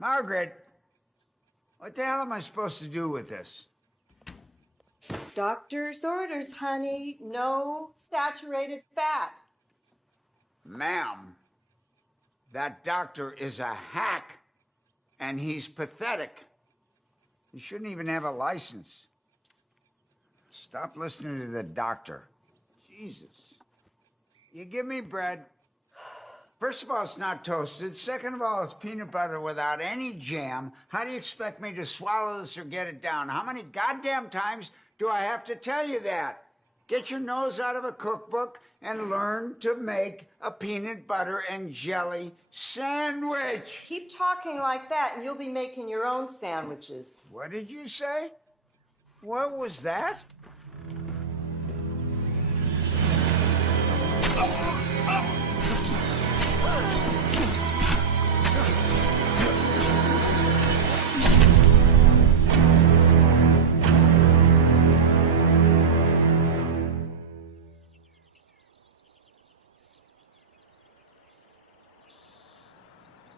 Margaret, what the hell am I supposed to do with this? Doctor's orders, honey. No saturated fat. Ma'am, that doctor is a hack, and he's pathetic. He shouldn't even have a license. Stop listening to the doctor. Jesus. You give me bread. First of all, it's not toasted. Second of all, it's peanut butter without any jam. How do you expect me to swallow this or get it down? How many goddamn times do I have to tell you that? Get your nose out of a cookbook and learn to make a peanut butter and jelly sandwich. Keep talking like that and you'll be making your own sandwiches. What did you say? What was that?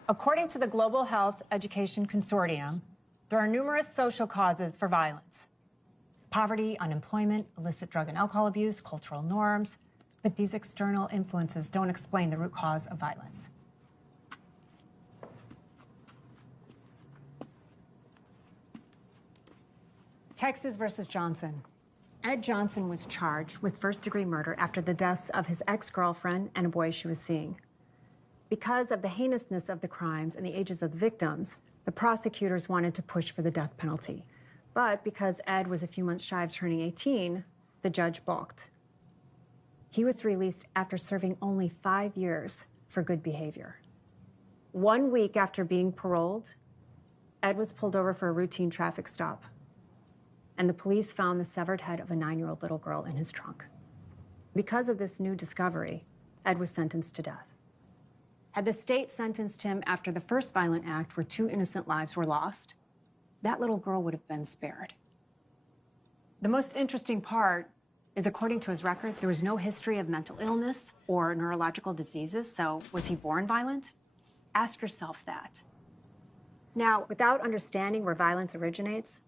According to the Global Health Education Consortium, there are numerous social causes for violence. Poverty, unemployment, illicit drug and alcohol abuse, cultural norms, but these external influences don't explain the root cause of violence. Texas versus Johnson. Ed Johnson was charged with first-degree murder after the deaths of his ex-girlfriend and a boy she was seeing. Because of the heinousness of the crimes and the ages of the victims, the prosecutors wanted to push for the death penalty. But because Ed was a few months shy of turning 18, the judge balked. He was released after serving only 5 years for good behavior. 1 week after being paroled, Ed was pulled over for a routine traffic stop, and the police found the severed head of a 9-year-old little girl in his trunk. Because of this new discovery, Ed was sentenced to death. Had the state sentenced him after the first violent act where 2 innocent lives were lost, that little girl would have been spared. The most interesting part is, according to his records, there was no history of mental illness or neurological diseases, so was he born violent? Ask yourself that. Now, without understanding where violence originates,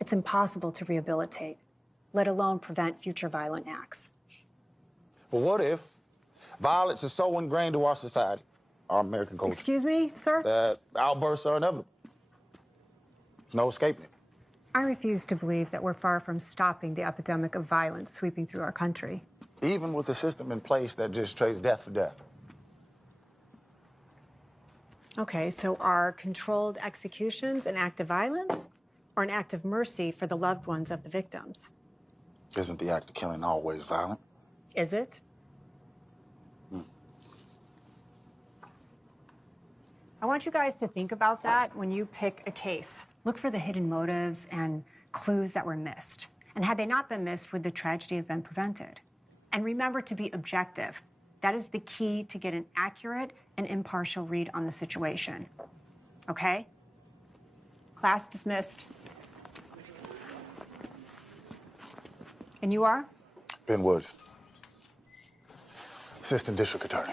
it's impossible to rehabilitate, let alone prevent future violent acts. Well, what if violence is so ingrained to our society, our American culture? Excuse me, sir? That outbursts are inevitable. There's no escaping it. I refuse to believe that we're far from stopping the epidemic of violence sweeping through our country. Even with a system in place that just trades death for death. Okay, so are controlled executions an act of violence or an act of mercy for the loved ones of the victims? Isn't the act of killing always violent? Is it? I want you guys to think about that when you pick a case. Look for the hidden motives and clues that were missed. And had they not been missed, would the tragedy have been prevented? And remember to be objective. That is the key to get an accurate and impartial read on the situation. Okay? Class dismissed. And you are? Ben Woods, Assistant District Attorney.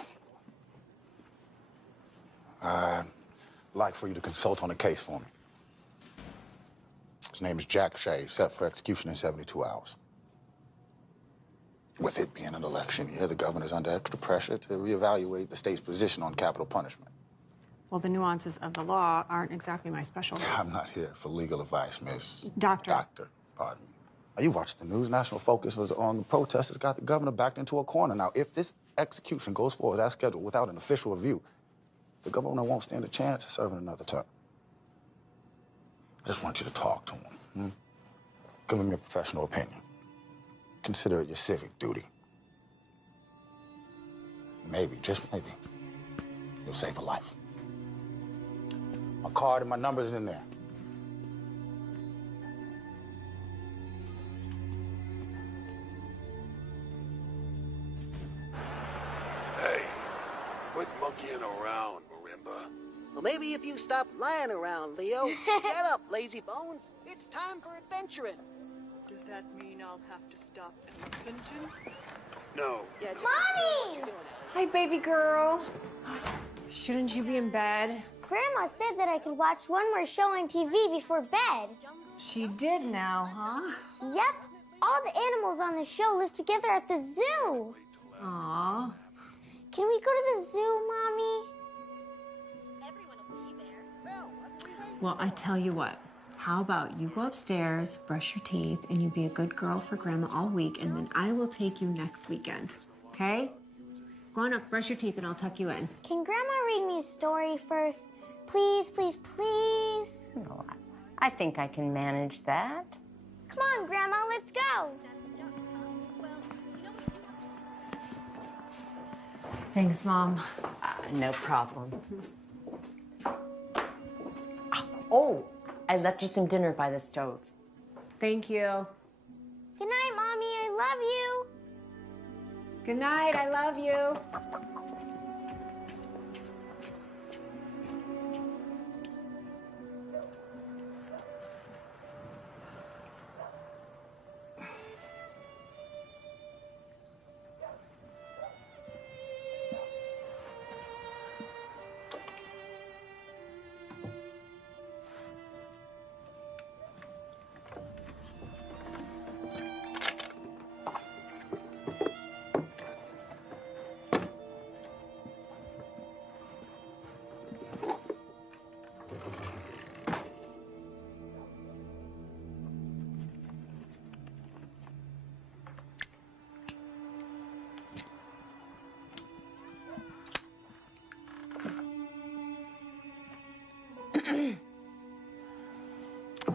I'd like for you to consult on a case for me. His name is Jack Shea, set for execution in 72 hours. With it being an election year, the governor's under extra pressure to reevaluate the state's position on capital punishment. Well, the nuances of the law aren't exactly my specialty. I'm not here for legal advice, Miss... Doctor. Doctor, pardon me. Now, you watched the news. National focus was on the protesters got the governor backed into a corner. Now, if this execution goes forward as scheduled without an official review, the governor won't stand a chance of serving another term. I just want you to talk to him. Give him your professional opinion. Consider it your civic duty. Maybe, just maybe, you'll save a life. My card and my number's in there. Hey, quit monkeying around, Marimba. Well, maybe if you stop lying around, Leo. Get up, lazy bones. It's time for adventuring. Does that mean I'll have to stop at Clinton? No. Yeah, just Mommy! Hi, baby girl. Shouldn't you be in bed? Grandma said that I could watch one more show on TV before bed. She did now, huh? Yep. All the animals on the show live together at the zoo. Aw. Can we go to the zoo, Mommy? Well, I tell you what. How about you go upstairs, brush your teeth, and you be a good girl for Grandma all week, and then I will take you next weekend. Okay? Go on up, brush your teeth, and I'll tuck you in. Can Grandma read me a story first? Please, please, please. No, I think I can manage that. Come on, Grandma, let's go. Thanks, Mom. No problem. Oh, I left you some dinner by the stove. Thank you. Good night, Mommy. I love you. Good night. I love you.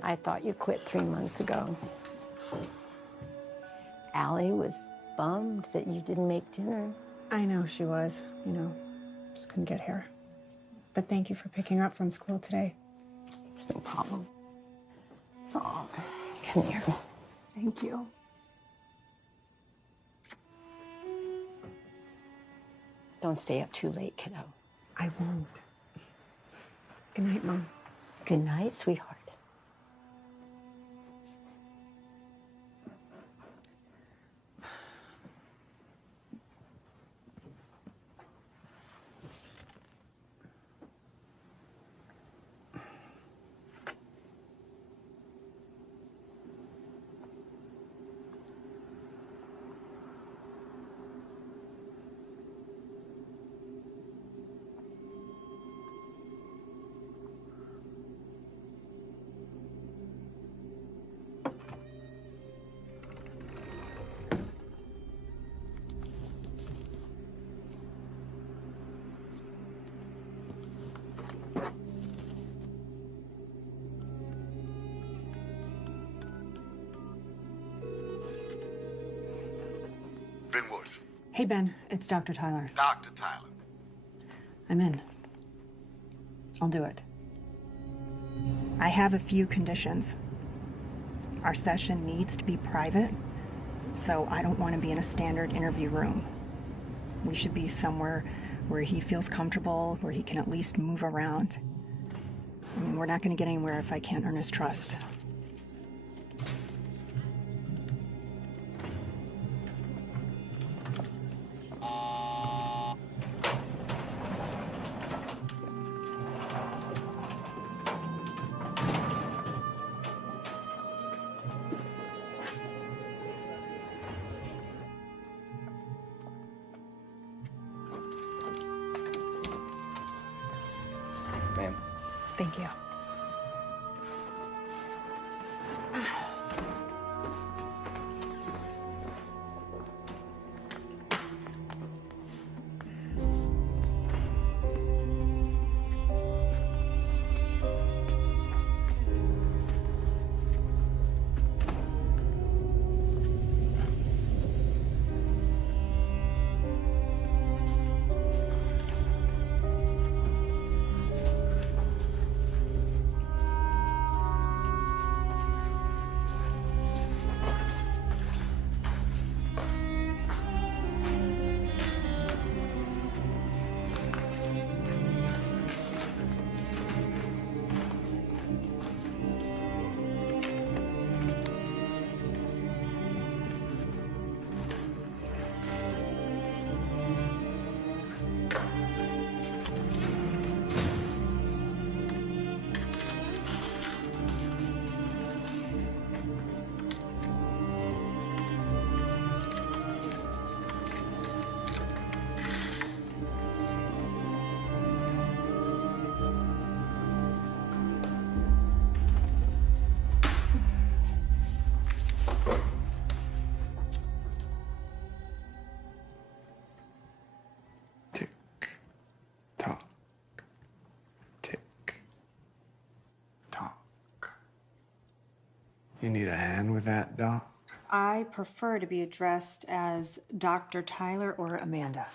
I thought you quit 3 months ago. Allie was bummed that you didn't make dinner. I know she was, just couldn't get here. But thank you for picking her up from school today. No problem. Oh, come here. Thank you. Don't stay up too late, kiddo. I won't. Good night, Mom. Good night, sweetheart. Ben Woods. Hey, Ben. It's Dr. Tyler. Dr. Tyler. I'm in. I'll do it. I have a few conditions. Our session needs to be private, so I don't want to be in a standard interview room. We should be somewhere where he feels comfortable, where he can at least move around. I mean, we're not going to get anywhere if I can't earn his trust. Ma'am. Thank you. You need a hand with that, Doc? I prefer to be addressed as Dr. Tyler or Amanda.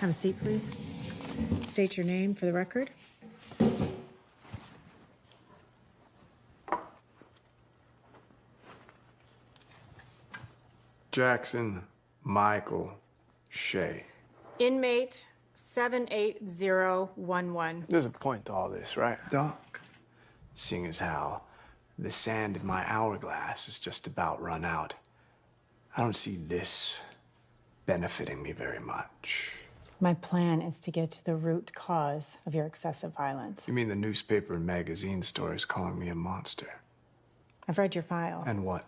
Have a seat, please. State your name for the record. Jackson Michael Shea. Inmate 78011. There's a point to all this, right, Doc? Seeing as how the sand in my hourglass is just about run out, I don't see this benefiting me very much. My plan is to get to the root cause of your excessive violence. You mean the newspaper and magazine stories calling me a monster? I've read your file. And what?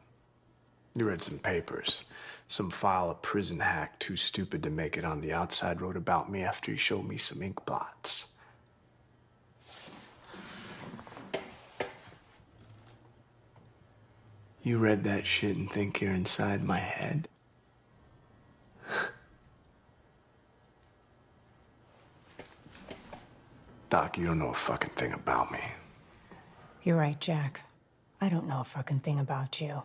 You read some papers. Some file a prison hack too stupid to make it on the outside wrote about me after he showed me some ink blots. You read that shit and think you're inside my head? Doc, you don't know a fucking thing about me. You're right, Jack. I don't know a fucking thing about you.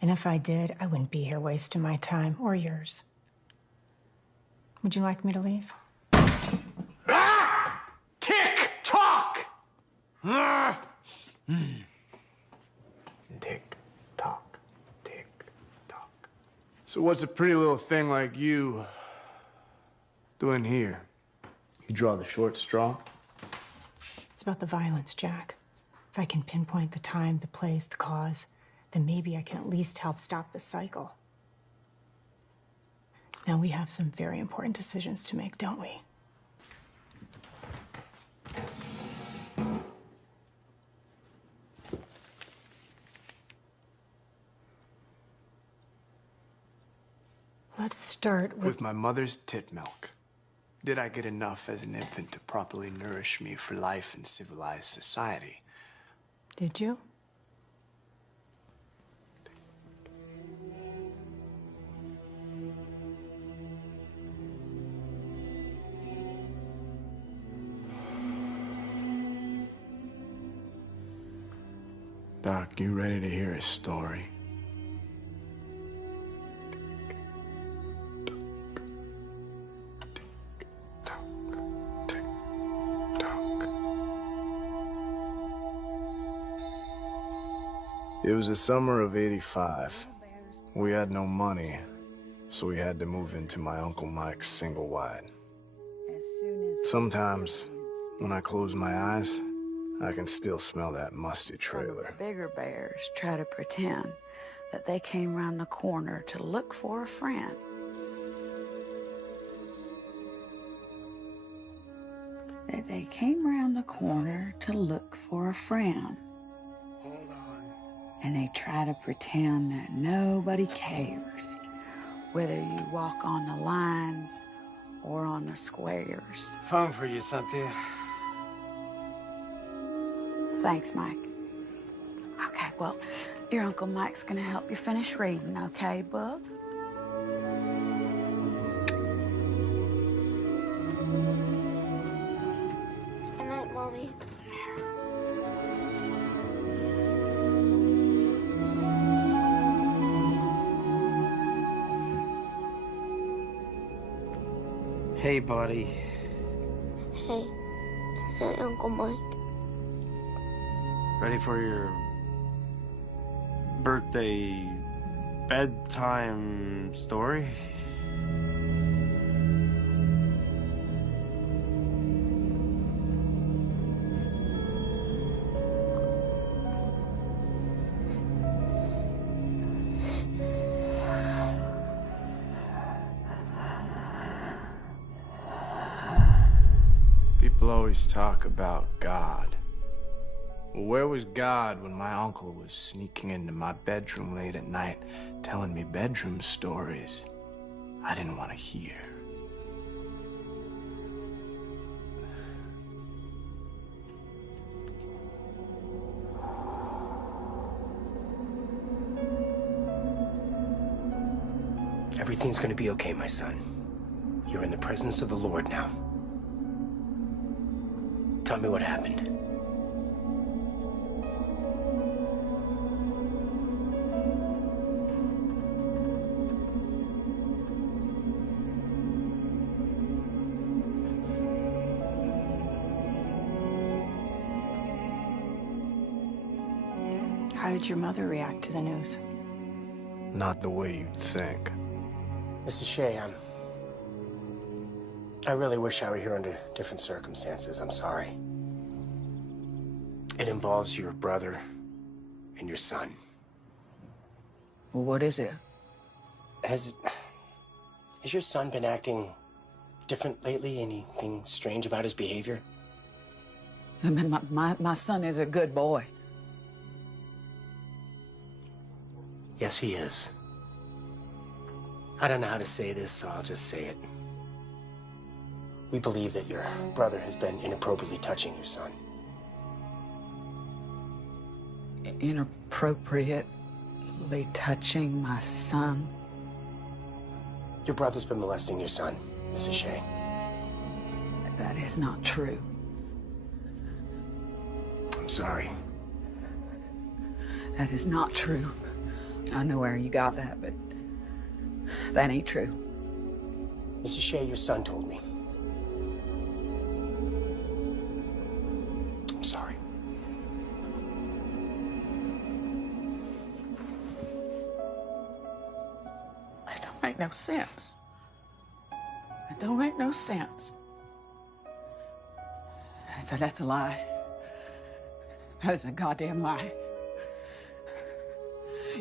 And if I did, I wouldn't be here wasting my time or yours. Would you like me to leave? Ah! Tick tock! Ah! Tick tock, tick tock. So what's a pretty little thing like you doing here? You draw the short straw? It's about the violence, Jack. If I can pinpoint the time, the place, the cause, then maybe I can at least help stop the cycle. Now, we have some very important decisions to make, don't we? Let's start With my mother's tit milk. Did I get enough as an infant to properly nourish me for life in civilized society? Did you? Doc, you ready to hear a story? It was the summer of '85. We had no money, so we had to move into my Uncle Mike's single wide. Sometimes, when I close my eyes, I can still smell that musty trailer. Bigger bears try to pretend that they came around the corner to look for a friend. That they came around the corner to look for a friend. Hold on. And they try to pretend that nobody cares, whether you walk on the lines or on the squares. Phone for you, Cynthia. Thanks, Mike. Okay, well, your Uncle Mike's gonna help you finish reading, okay, Book? Good night, Mommy. Hey, buddy. Hey. Hey, Uncle Mike. Ready for your birthday bedtime story? People always talk about God. Well, where was God when my uncle was sneaking into my bedroom late at night, telling me bedroom stories I didn't want to hear? Everything's gonna be okay, my son. You're in the presence of the Lord now. Tell me what happened. How did your mother react to the news? Not the way you'd think. Mrs. Shea, I really wish I were here under different circumstances. I'm sorry. It involves your brother and your son. Well, what is it? Has your son been acting different lately? Anything strange about his behavior? I mean, my son is a good boy. Yes, he is. I don't know how to say this, so I'll just say it. We believe that your brother has been inappropriately touching your son. Inappropriately touching my son? Your brother's been molesting your son, Mrs. Shea. That is not true. I'm sorry. That is not true. I know where you got that, but that ain't true. Mrs. Shea, your son told me. I'm sorry. It don't make no sense. It don't make no sense. That's a lie. That is a goddamn lie.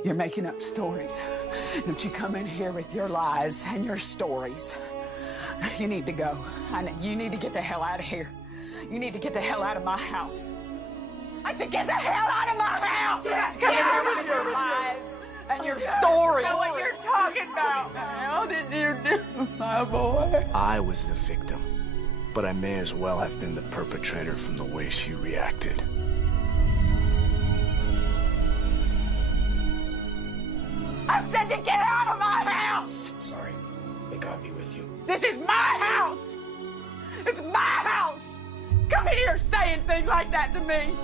You're making up stories. Don't you come in here with your lies and your stories. You need to go. You need to get the hell out of here. You need to get the hell out of my house. I said get the hell out of my house! Come in here with your lies and your stories. I know what you're talking about. How did you do, my boy? I was the victim, but I may as well have been the perpetrator from the way she reacted. I said to get out of my house! Sorry. May God be with you. This is my house! It's my house! Come in here saying things like that to me!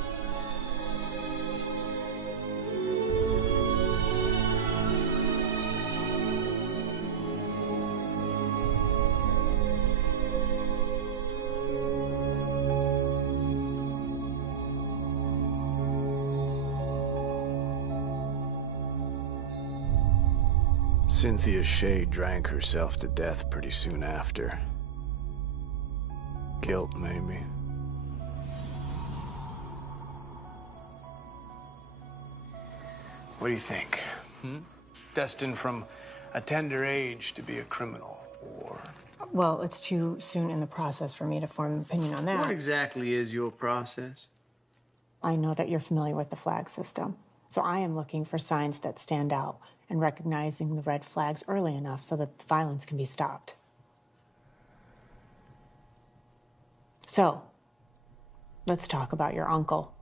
Cynthia Shea drank herself to death pretty soon after. Guilt, maybe. What do you think? Destined from a tender age to be a criminal, or... Well, it's too soon in the process for me to form an opinion on that. What exactly is your process? I know that you're familiar with the flag system, so I am looking for signs that stand out and recognizing the red flags early enough so that the violence can be stopped. So, let's talk about your uncle.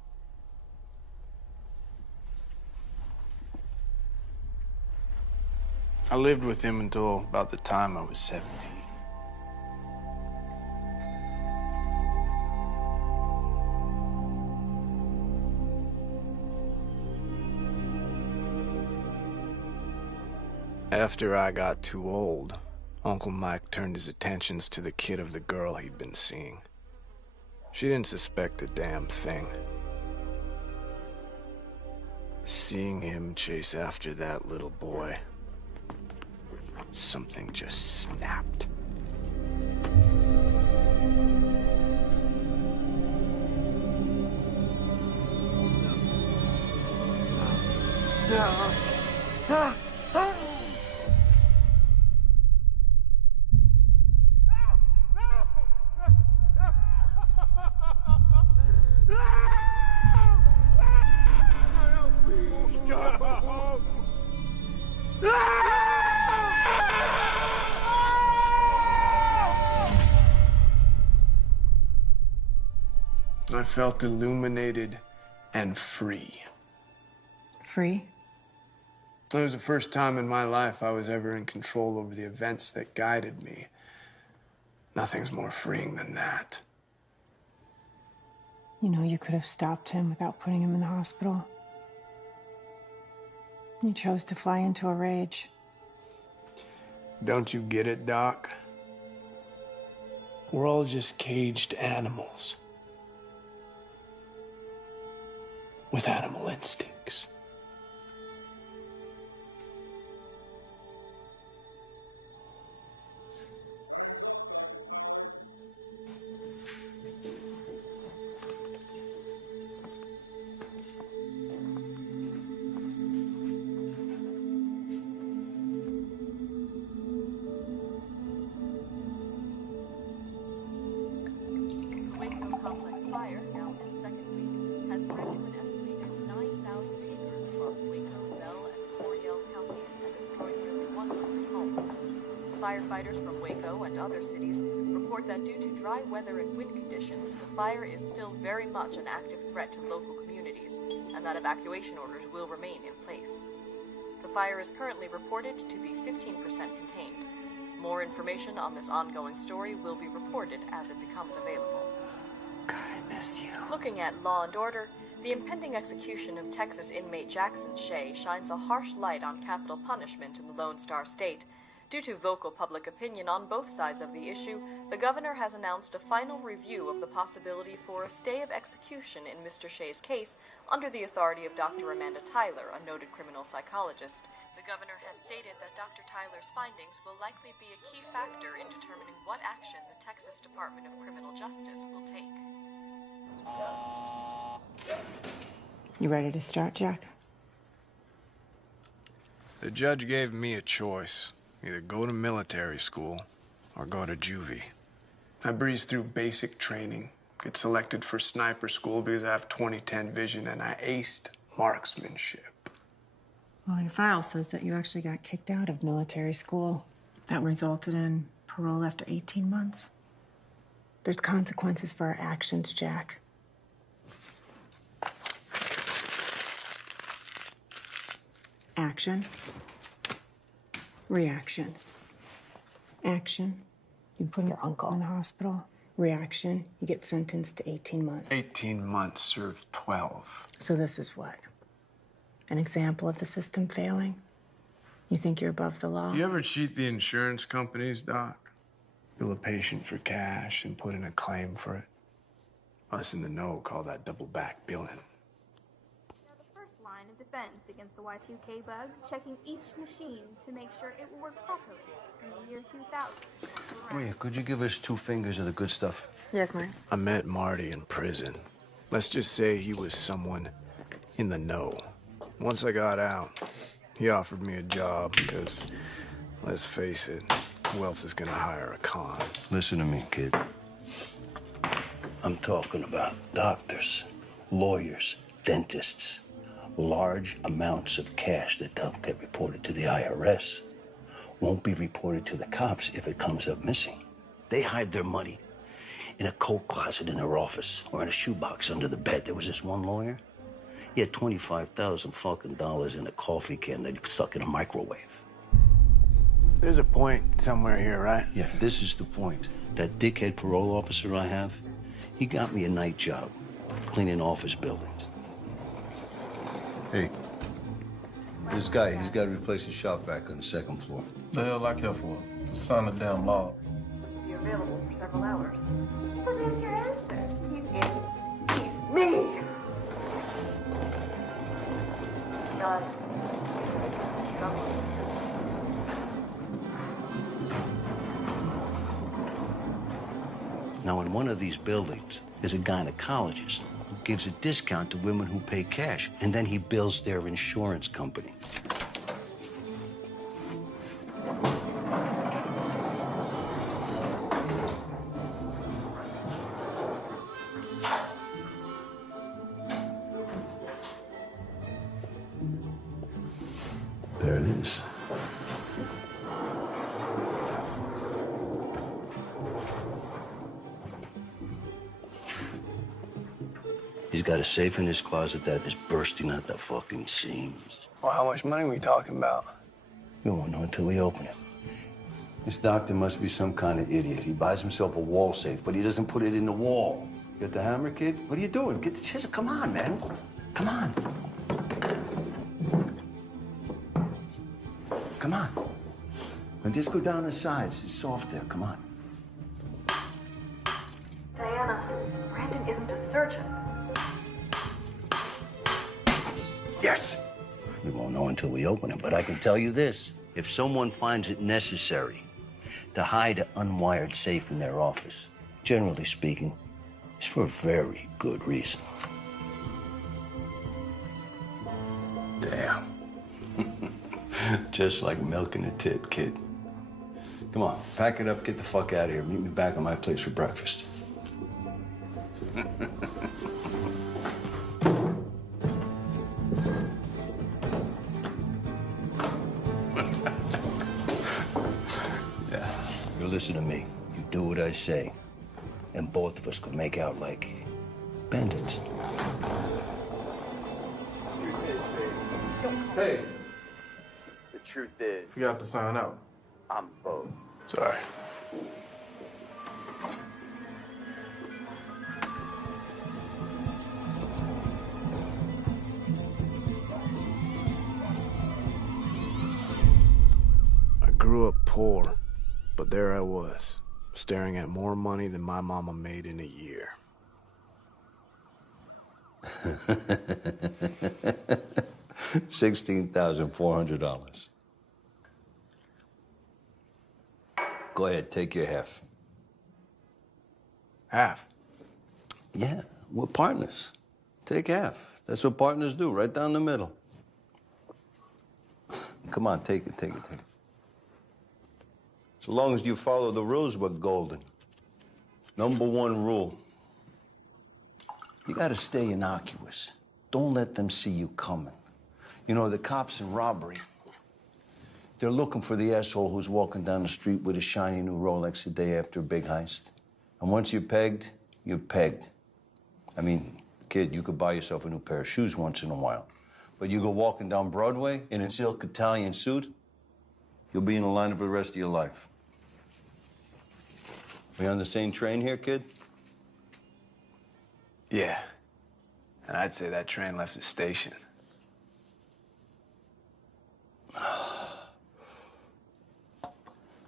I lived with him until about the time I was 17. After I got too old, Uncle Mike turned his attentions to the kid of the girl he'd been seeing. She didn't suspect a damn thing. Seeing him chase after that little boy, something just snapped. I felt illuminated and free. Free? It was the first time in my life I was ever in control over the events that guided me. Nothing's more freeing than that. You know, you could have stopped him without putting him in the hospital. You chose to fly into a rage. Don't you get it, Doc? We're all just caged animals. With animal instincts. Fire, now in its second week, has spread to an estimated 9,000 acres across Waco, Bell, and Cordell counties and destroyed nearly 100 homes. Firefighters from Waco and other cities report that due to dry weather and wind conditions, the fire is still very much an active threat to local communities, and that evacuation orders will remain in place. The fire is currently reported to be 15% contained. More information on this ongoing story will be reported as it becomes available. God, I miss you. Looking at law and order, the impending execution of Texas inmate Jackson Shea shines a harsh light on capital punishment in the Lone Star State. Due to vocal public opinion on both sides of the issue, the governor has announced a final review of the possibility for a stay of execution in Mr. Shea's case under the authority of Dr. Amanda Tyler, a noted criminal psychologist. The governor has stated that Dr. Tyler's findings will likely be a key factor in determining what action the Texas Department of Criminal Justice will take. You ready to start, Jack? The judge gave me a choice. Either go to military school or go to juvie. I breezed through basic training, get selected for sniper school because I have 20/10 vision, and I aced marksmanship. Well, your file says that you actually got kicked out of military school. That resulted in parole after 18 months. There's consequences for our actions, Jack. Action. Reaction. Action. You put your uncle in the hospital. Reaction. You get sentenced to 18 months. 18 months, served 12. So this is what? An example of the system failing? You think you're above the law? Do you ever cheat the insurance companies, Doc? Bill a patient for cash and put in a claim for it? Us in the know call that double back billing. Line of defense against the Y2K bug, checking each machine to make sure it will work properly in the year 2000. Oh yeah, could you give us 2 fingers of the good stuff? Yes, ma'am. I met Marty in prison. Let's just say he was someone in the know. Once I got out, he offered me a job because, let's face it, who else is gonna hire a con? Listen to me, kid. I'm talking about doctors, lawyers, dentists. Large amounts of cash that don't get reported to the IRS won't be reported to the cops if it comes up missing. They hide their money in a coat closet in their office or in a shoebox under the bed. There was this one lawyer. He had 25,000 fucking dollars in a coffee can that he stuck in a microwave. There's a point somewhere here, right? Yeah, this is the point. That dickhead parole officer I have, he got me a night job cleaning office buildings. Hey, this guy, he's got to replace his shop vac on the 2nd floor. The hell I care for? Sign the damn law. Be available for several hours. So there's your answer. He's me. God. Now, in one of these buildings, there's a gynecologist who gives a discount to women who pay cash, and then he bills their insurance company. There it is. got a safe in his closet that is bursting at the fucking seams. Well, how much money are we talking about? We won't know until we open it. This doctor must be some kind of idiot. He buys himself a wall safe, but he doesn't put it in the wall. Got the hammer, kid? What are you doing? Get the chisel. Come on, man. Come on. Come on. Now just go down the sides. It's soft there. Come on. Diana, Brandon isn't a surgeon. Yes. We won't know until we open it, but I can tell you this. If someone finds it necessary to hide an unwired safe in their office, generally speaking, it's for a very good reason. Damn. Just like milking a tit, kid. Come on, pack it up, get the fuck out of here. Meet me back at my place for breakfast. You listen to me. You do what I say, and both of us could make out like bandits. Hey, The truth is, forgot to sign out. I'm both. Sorry. I grew up poor, but there I was, staring at more money than my mama made in a year. $16,400. Go ahead, take your half. Half? Yeah, we're partners. Take half. That's what partners do, right down the middle. Come on, take it, take it, take it. So long as you follow the rules, we're golden. Number one rule. You gotta stay innocuous. Don't let them see you coming. You know, the cops in robbery, they're looking for the asshole who's walking down the street with a shiny new Rolex a day after a big heist. And once you're pegged, you're pegged. I mean, kid, you could buy yourself a new pair of shoes once in a while. But you go walking down Broadway in a silk Italian suit, you'll be in a line for the rest of your life. We on the same train here, kid? Yeah. And I'd say that train left the station.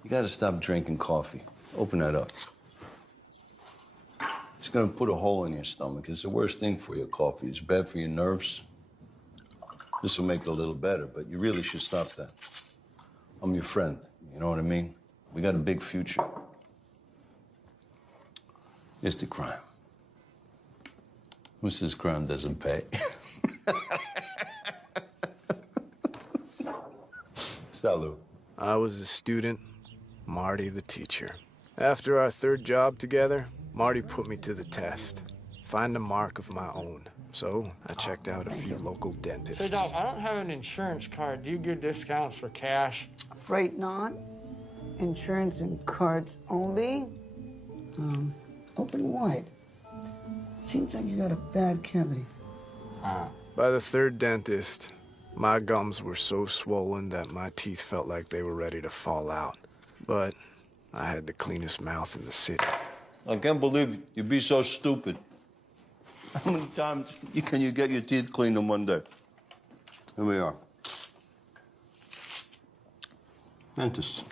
You gotta stop drinking coffee. Open that up. It's gonna put a hole in your stomach. It's the worst thing for you, coffee. It's bad for your nerves. This will make it a little better, but you really should stop that. I'm your friend, you know what I mean? We got a big future. It's the crime. Who says crime doesn't pay? Salud. I was a student, Marty the teacher. After our third job together, Marty put me to the test. Find a mark of my own. So I checked out a few local dentists. Say, Doc, I don't have an insurance card. Do you give discounts for cash? Afraid not. Insurance and cards only. Open wide. Seems like you got a bad cavity. By the third dentist, my gums were so swollen that my teeth felt like they were ready to fall out. But I had the cleanest mouth in the city. I can't believe you'd be so stupid. How many times can you get your teeth cleaned in one day? Here we are. Dentist.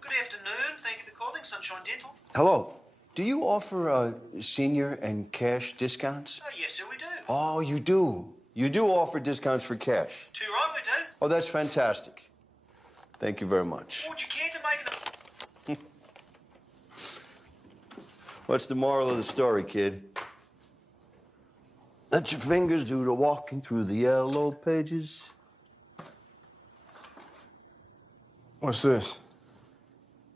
Good afternoon. Thank you for calling Sunshine Dental. Hello. Do you offer senior and cash discounts? Oh, yes, sir, we do. Oh, you do. You do offer discounts for cash. Too right, we do. Oh, that's fantastic. Thank you very much. Would you care to make an... What's the moral of the story, kid? Let your fingers do the walking through the yellow pages. What's this?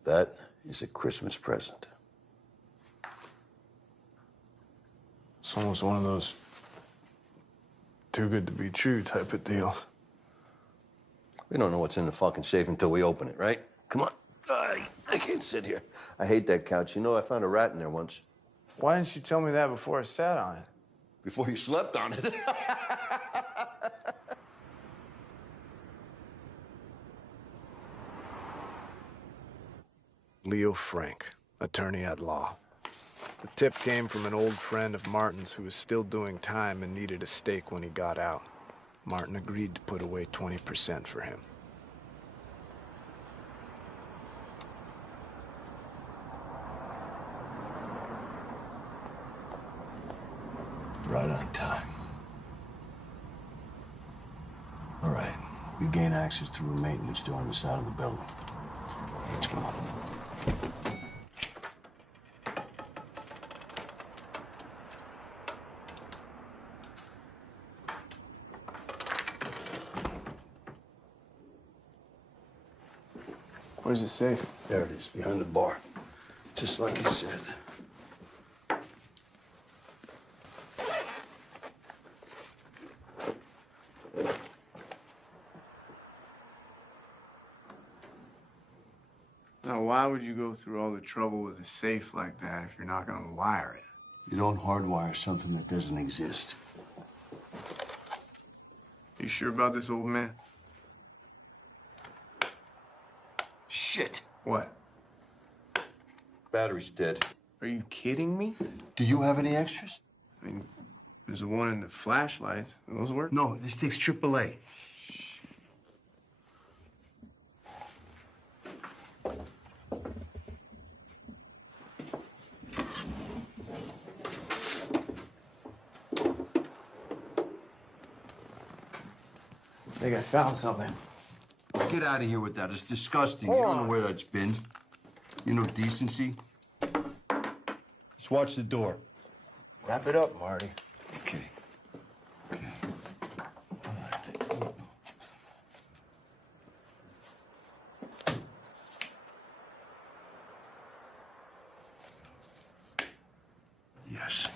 That is a Christmas present. It's almost one of those too good to be true type of deal. We don't know what's in the fucking safe until we open it, right? Come on. I can't sit here. I hate that couch. You know, I found a rat in there once. Why didn't you tell me that before I sat on it? Before you slept on it. Leo Frank, attorney at law. The tip came from an old friend of Martin's who was still doing time and needed a stake when he got out. Martin agreed to put away 20% for him. Right on time. All right, we gain access to a maintenance door on the side of the building. Let's go. Where's the safe? There it is, behind the bar. Just like he said. Now, why would you go through all the trouble with a safe like that if you're not going to wire it? You don't hardwire something that doesn't exist. You sure about this, old man? Shit. What? Battery's dead. Are you kidding me? Do you have any extras? I mean, there's the one in the flashlights. Those work? No, this takes AAA. I think I found something. Get out of here with that. It's disgusting. Hold You don't on. know where that's been. You know decency. Let's watch the door. Wrap it up, Marty. Okay. Yes.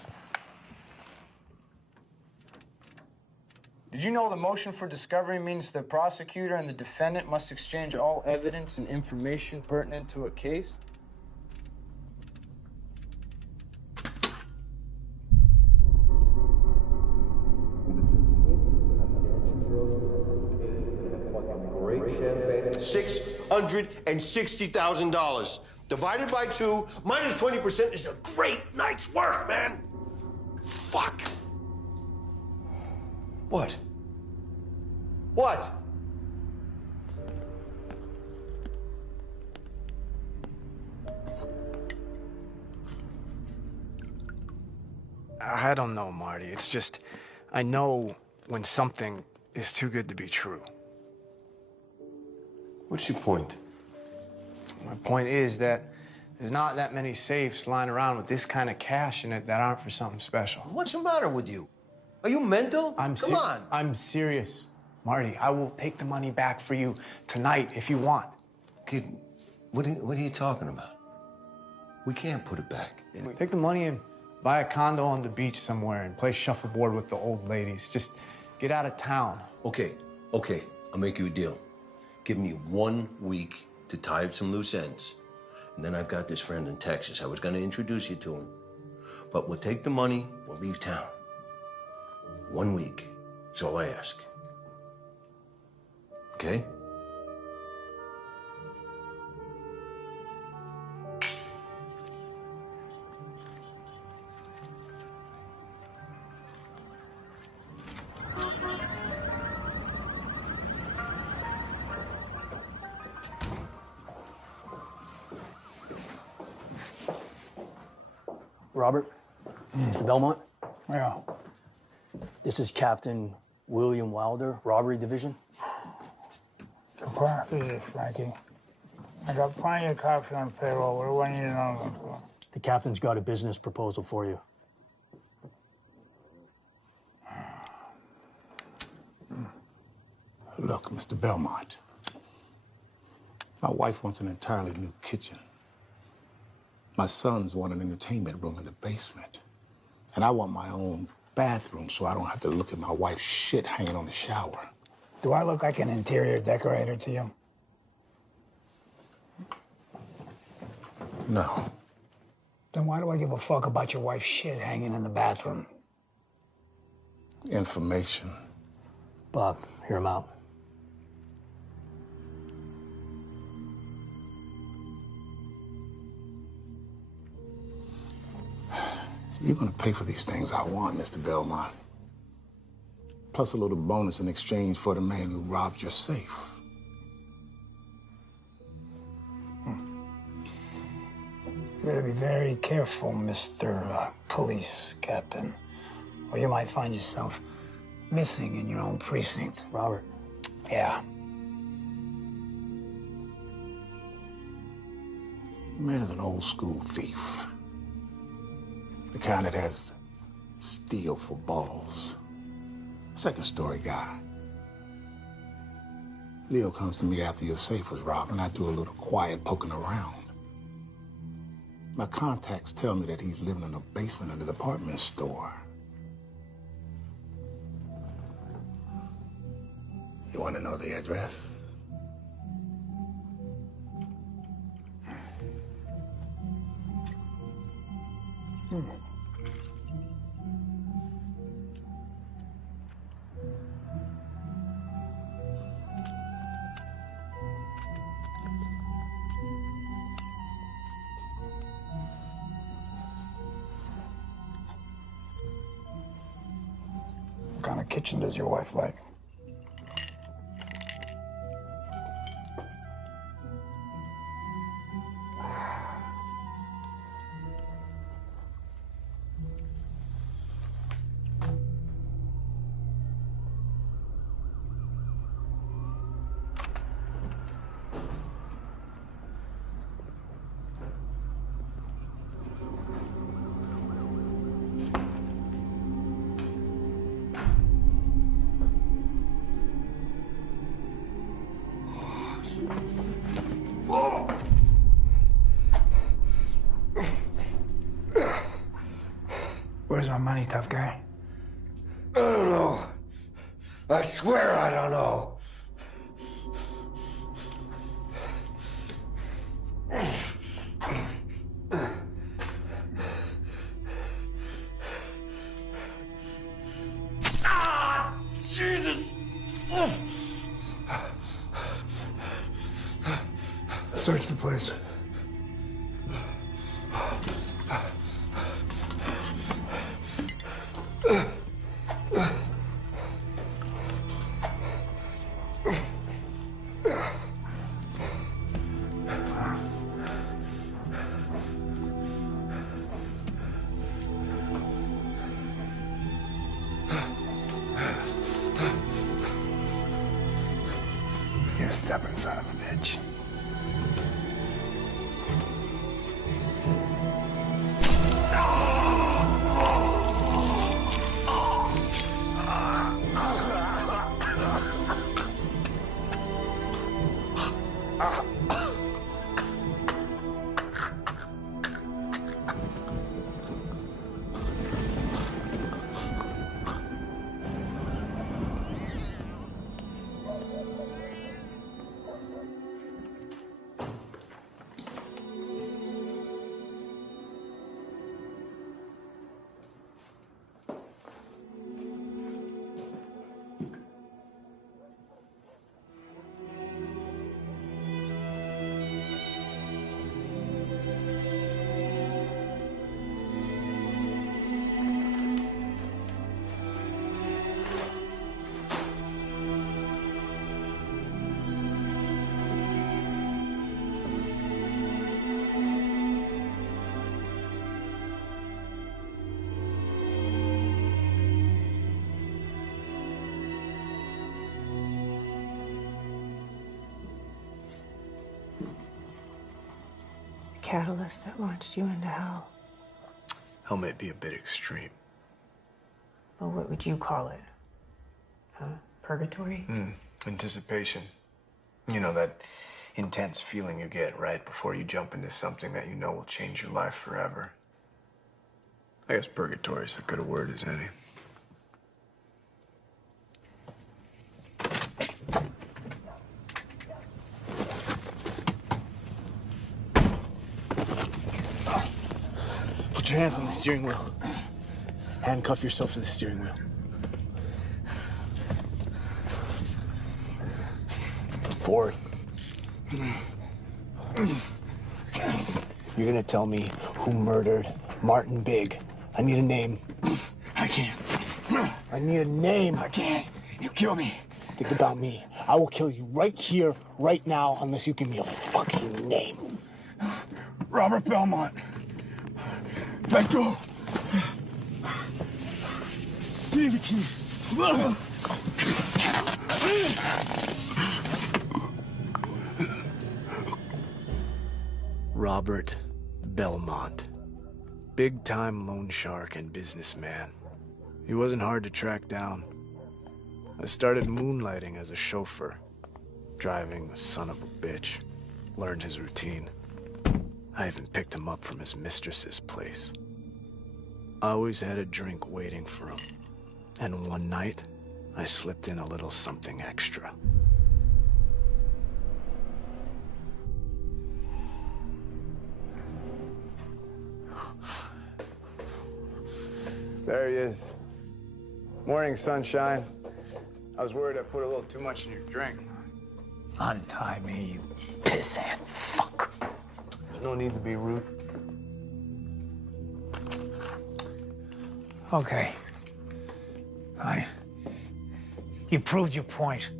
Did you know the motion for discovery means the prosecutor and the defendant must exchange all evidence and information pertinent to a case? $660,000 divided by 2 minus 20% is a great night's work, man. Fuck. What? What? I don't know, Marty. It's just, I know when something is too good to be true. What's your point? My point is that there's not that many safes lying around with this kind of cash in it that aren't for something special. What's the matter with you? Are you mental? Come on. I'm serious. Marty, I will take the money back for you tonight if you want. Kid, what are you talking about? We can't put it back. Take the money and buy a condo on the beach somewhere and play shuffleboard with the old ladies. Just get out of town. Okay. I'll make you a deal. Give me 1 week to tie up some loose ends. And then I've got this friend in Texas. I was going to introduce you to him. But we'll take the money, we'll leave town. 1 week is all I ask. Okay? Robert? Mr. Belmont? Yeah. This is Captain William Wilder, Robbery Division. Surprise, this is Frankie. I got plenty of cops on payroll. What do I need another one for? The captain's got a business proposal for you. Look, Mr. Belmont. My wife wants an entirely new kitchen. My sons want an entertainment room in the basement. And I want my own bathroom so I don't have to look at my wife's shit hanging on the shower. Do I look like an interior decorator to you? No. Then why do I give a fuck about your wife's shit hanging in the bathroom? Information. Bob, hear him out. You're gonna pay for these things I want, Mr. Belmont. Plus a little bonus in exchange for the man who robbed your safe. You better be very careful, Mr. Police Captain, or you might find yourself missing in your own precinct. Robert. Yeah. The man is an old school thief. The kind that has steel for balls. Second story guy. Leo comes to me after your safe was robbed, and I do a little quiet poking around. My contacts tell me that he's living in a basement of the department store. You want to know the address? What kind of kitchen does your wife like? Where's my money, tough guy? I don't know. I swear I don't know. Ah! Jesus! Search the place. You're a stubborn son of a bitch. Catalyst that launched you into hell. Hell may be a bit extreme. Well, what would you call it? Purgatory? Anticipation. You know, that intense feeling you get right before you jump into something that you know will change your life forever. I guess purgatory is as good a word as any. Put your hands on the steering wheel. Handcuff yourself to the steering wheel. Forward. You're gonna tell me who murdered Martin Big. I need a name. I can't. I need a name. I can't. You kill me. Think about me. I will kill you right here, right now, unless you give me a fucking name. Robert Belmont. Let go. Give me the keys. Robert Belmont. Big-time loan shark and businessman. He wasn't hard to track down. I started moonlighting as a chauffeur, driving the son of a bitch. Learned his routine. I even picked him up from his mistress's place. I always had a drink waiting for him. And one night, I slipped in a little something extra. There he is. Morning, sunshine. I was worried I put a little too much in your drink. Untie me, you pissant fuck. There's no need to be rude. Okay. Fine. You proved your point.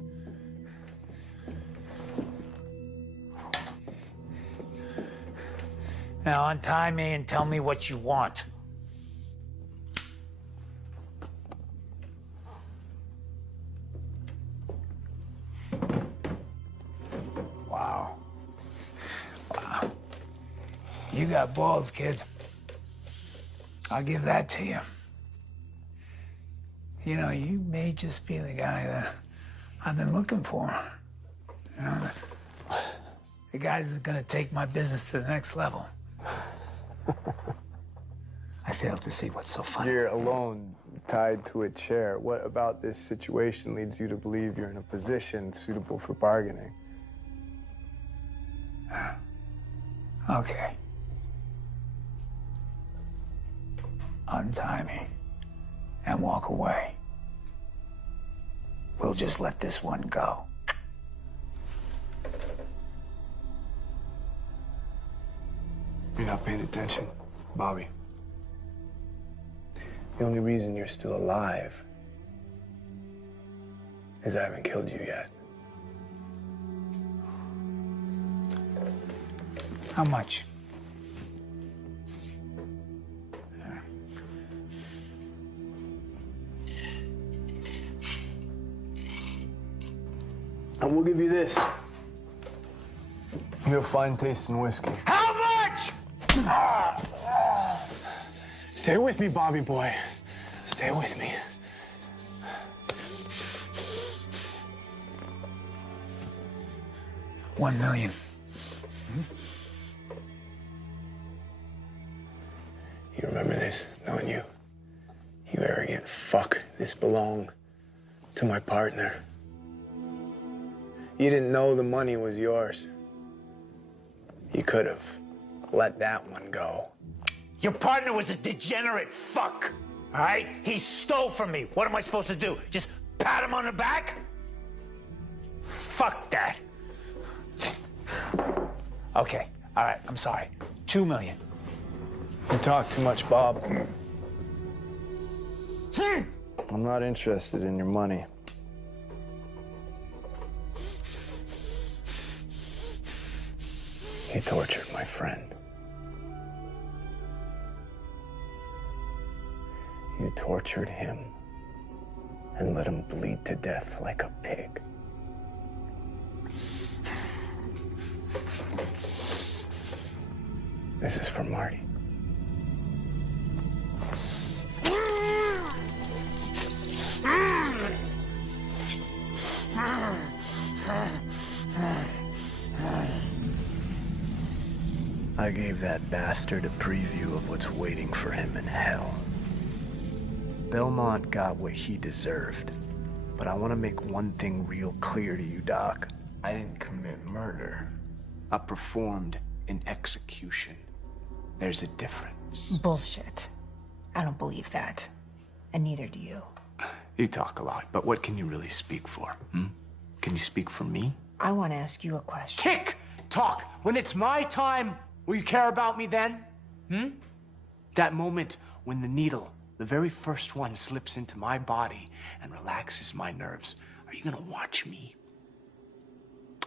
Now untie me and tell me what you want. Wow. Wow. You got balls, kid. I'll give that to you. You know, you may just be the guy that I've been looking for. You know, the guy that's gonna take my business to the next level. I fail to see what's so funny. You're alone, tied to a chair. What about this situation leads you to believe you're in a position suitable for bargaining? Okay. Untie me and walk away. We'll just let this one go. You're not paying attention, Bobby. The only reason you're still alive is I haven't killed you yet. How much? And we'll give you this. You have fine taste in whiskey. How much? Stay with me, Bobby boy. Stay with me. $1 million. You remember this, don't you? You arrogant fuck. This belonged to my partner. You didn't know the money was yours. You could have let that one go. Your partner was a degenerate fuck, all right? He stole from me. What am I supposed to do? Just pat him on the back? Fuck that. Okay, all right, I'm sorry. $2 million. You talk too much, Bob. I'm not interested in your money. He tortured my friend. You tortured him and let him bleed to death like a pig. This is for Marty. I gave that bastard a preview of what's waiting for him in hell. Belmont got what he deserved, but I want to make one thing real clear to you, Doc. I didn't commit murder. I performed an execution. There's a difference. evidence. Bullshit. I don't believe that. And neither do you. You talk a lot, but what can you really speak for? Can you speak for me? I want to ask you a question. Tick tock. When it's my time, will you care about me then? That moment when the needle, the very first one, slips into my body and relaxes my nerves. Are you gonna watch me?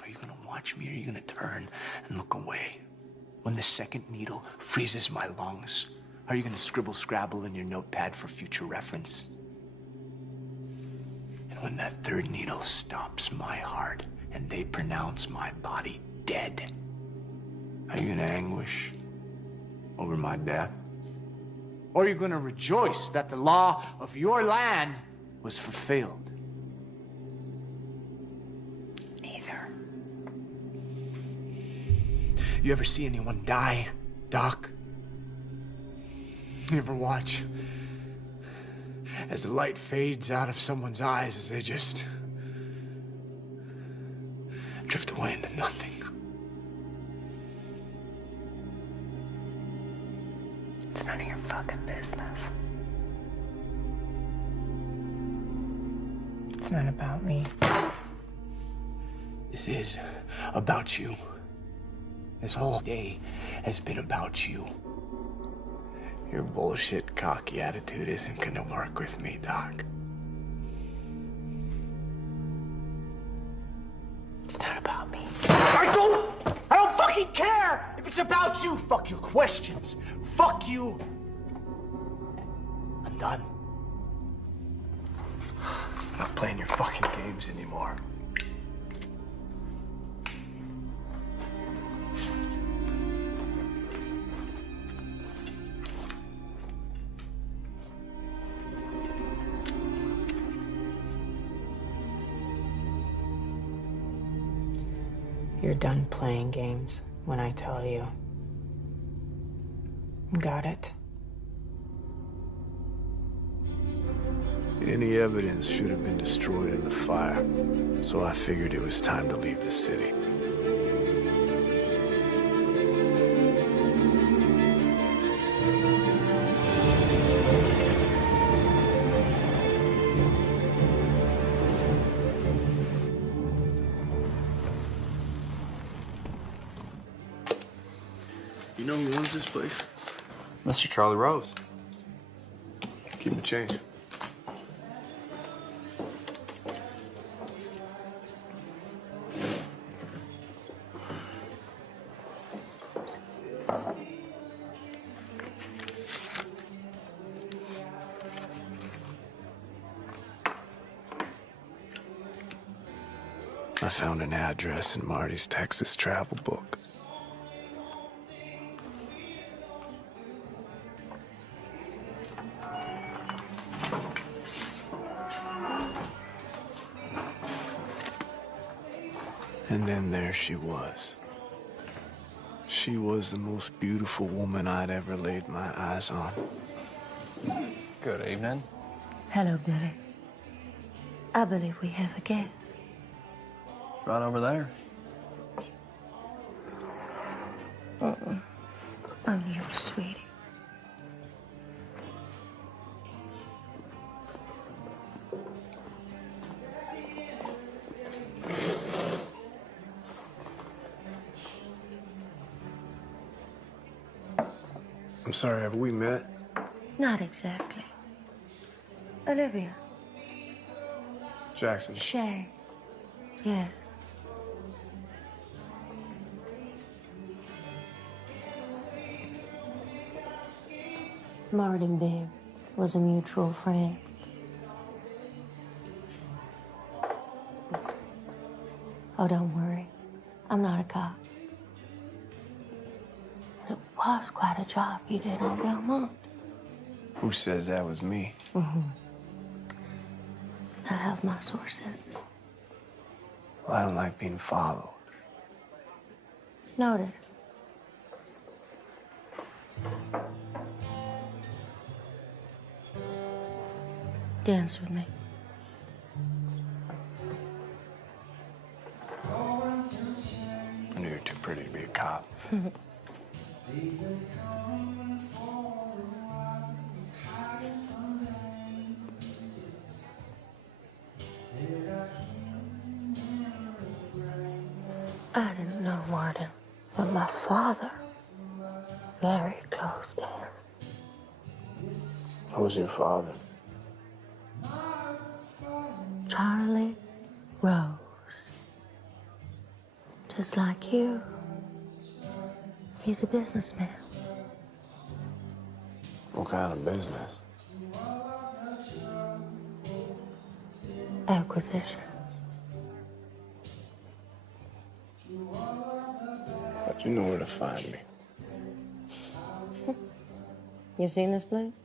Are you gonna watch me, or are you gonna turn and look away? When the second needle freezes my lungs, are you gonna scribble scrabble in your notepad for future reference? And when that third needle stops my heart and they pronounce my body dead, are you gonna anguish over my death? Or are you gonna rejoice that the law of your land was fulfilled? Neither. You ever see anyone die, Doc? You ever watch as the light fades out of someone's eyes as they just drift away into nothing? It's none of your fucking business. It's not about me. This is about you. This whole day has been about you. Your bullshit, cocky attitude isn't gonna work with me, Doc. It's not about me. I don't fucking care if it's about you. Fuck your questions. Fuck you. I'm done. I'm not playing your fucking games anymore. You're done playing games when I tell you. Got it? Any evidence should have been destroyed in the fire, so I figured it was time to leave the city. You know who owns this place? Mr. Charlie Rose. Keep the change. I found an address in Marty's Texas travel book. And then there she was. She was the most beautiful woman I'd ever laid my eyes on. Good evening. Hello, Billy. I believe we have a guest. Right over there. Oh, you sweetie. I'm sorry, have we met? Not exactly. Olivia. Jackson. Shay. Yes. Martin Big was a mutual friend. Oh, don't worry. I'm not a cop. It was quite a job you did on Belmont. Who says that was me? Mm-hmm. I have my sources. Well, I don't like being followed. Noted. Dance with me. I knew you were too pretty to be a cop. I didn't know Martin, but my father, very close to him. Who's your father? Charlie Rose. Just like you. He's a businessman. What kind of business? Acquisitions. But you know where to find me. You've seen this place?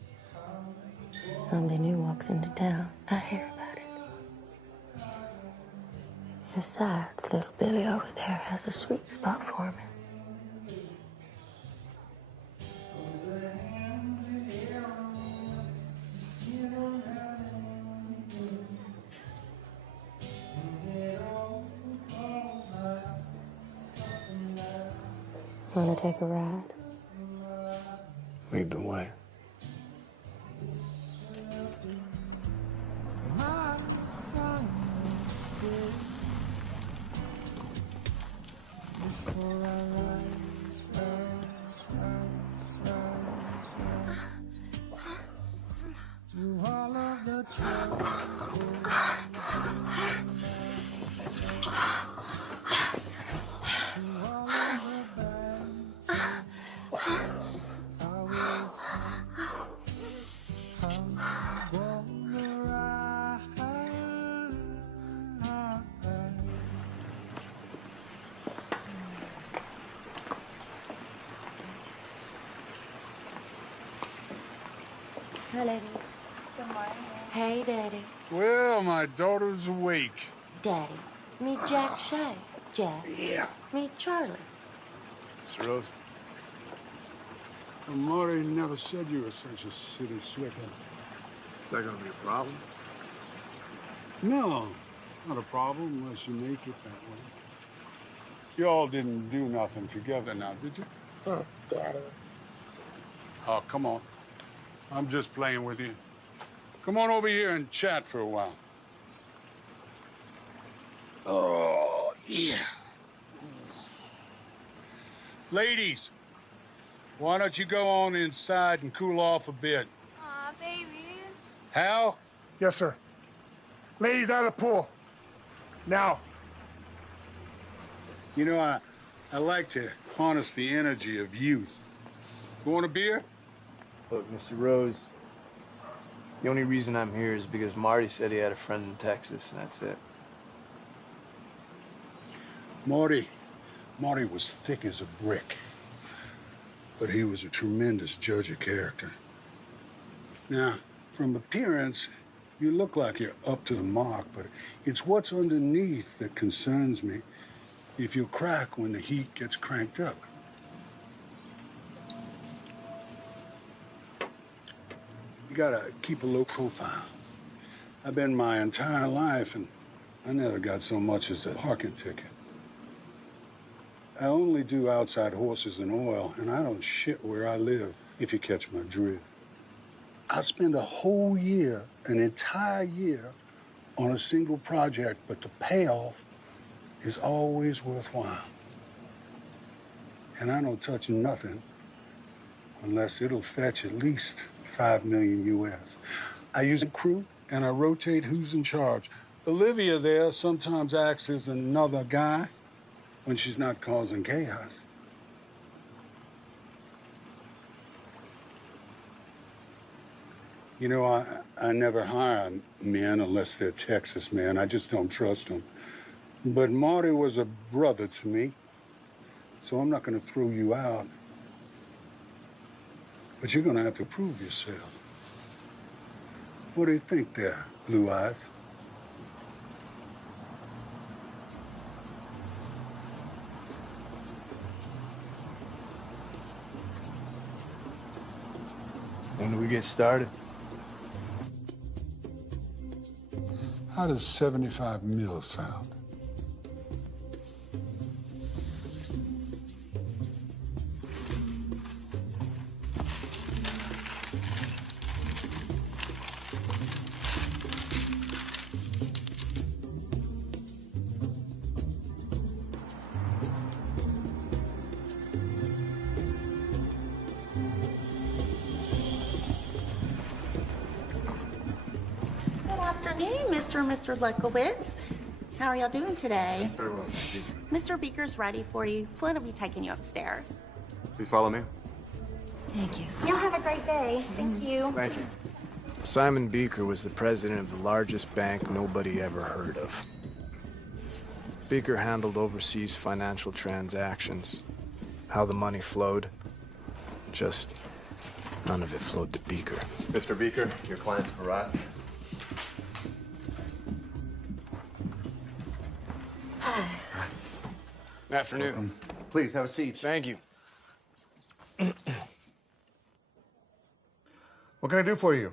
Somebody new walks into town. I hear about it. Besides, little Billy over there has a sweet spot for me. Want to take a ride? Lead the way. Hi, lady. Good morning. Hey, Daddy. Well, my daughter's awake. Daddy, meet Jack Shea. Jack. Yeah. Meet Charlie. Mr. Rose. Well, Marty never said you were such a city slicker. Is that gonna be a problem? No, not a problem unless you make it that way. You all didn't do nothing together now, did you? Oh, Daddy. Oh, come on. I'm just playing with you. Come on over here and chat for a while. Oh, yeah. Ladies, why don't you go on inside and cool off a bit? Aw, baby. Hal? Yes, sir. Ladies out of the pool. Now. You know, I like to harness the energy of youth. You want a beer? Look, Mr. Rose, the only reason I'm here is because Marty said he had a friend in Texas, and that's it. Marty was thick as a brick, but he was a tremendous judge of character. Now, from appearance, you look like you're up to the mark, but it's what's underneath that concerns me. If you crack when the heat gets cranked up. You gotta keep a low profile. I've been my entire life, and I never got so much as a parking ticket. I only do outside horses and oil, and I don't shit where I live, if you catch my drift. I spend a whole year, an entire year, on a single project, but the payoff is always worthwhile. And I don't touch nothing unless it'll fetch at least $5 million US. I use a crew, and I rotate who's in charge. Olivia there sometimes acts as another guy when she's not causing chaos. You know, I never hire men unless they're Texas men. I just don't trust them. But Marty was a brother to me, so I'm not going to throw you out. But you're going to have to prove yourself. What do you think there, Blue Eyes? When do we get started? How does 75 mil sound? afternoon, Mr. and Mr. Lukowitz. How are y'all doing today? Very well, thank you. Mr. Beaker's ready for you. Flint will be taking you upstairs. Please follow me. Thank you. Y'all have a great day. Thank you. Thank you. Simon Beaker was the president of the largest bank nobody ever heard of. Beaker handled overseas financial transactions. How the money flowed, just none of it flowed to Beaker. Mr. Beaker, your client's arrived. Afternoon. Please, have a seat. Thank you. What can I do for you?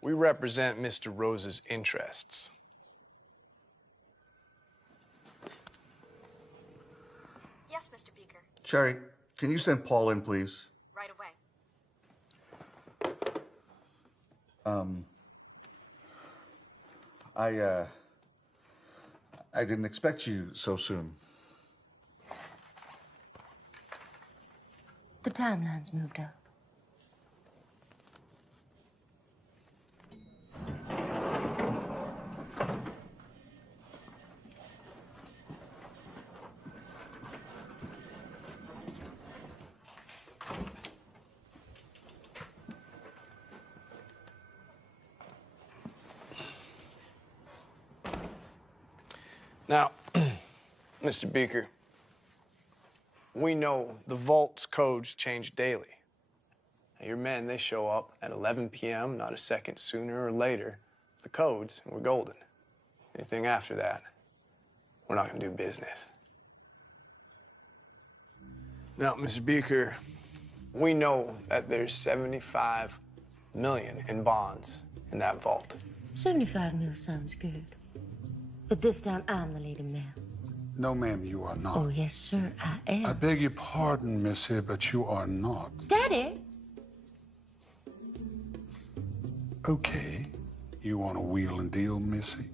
We represent Mr. Rose's interests. Yes, Mr. Beaker. Sherry, can you send Paul in, please? Right away. I didn't expect you so soon. The timeline's moved up. Now, Mr. Beaker, we know the vault's codes change daily. Now, your men, they show up at 11 p.m., not a second sooner or later. The codes, and we're golden. Anything after that, we're not gonna do business. Now, Mr. Beaker, we know that there's 75 million in bonds in that vault. 75 mil sounds good. But this time, I'm the lady, ma'am. No, ma'am, you are not. Oh, yes, sir, I am. I beg your pardon, Missy, but you are not. Daddy! Okay. You want to wheel and deal, Missy?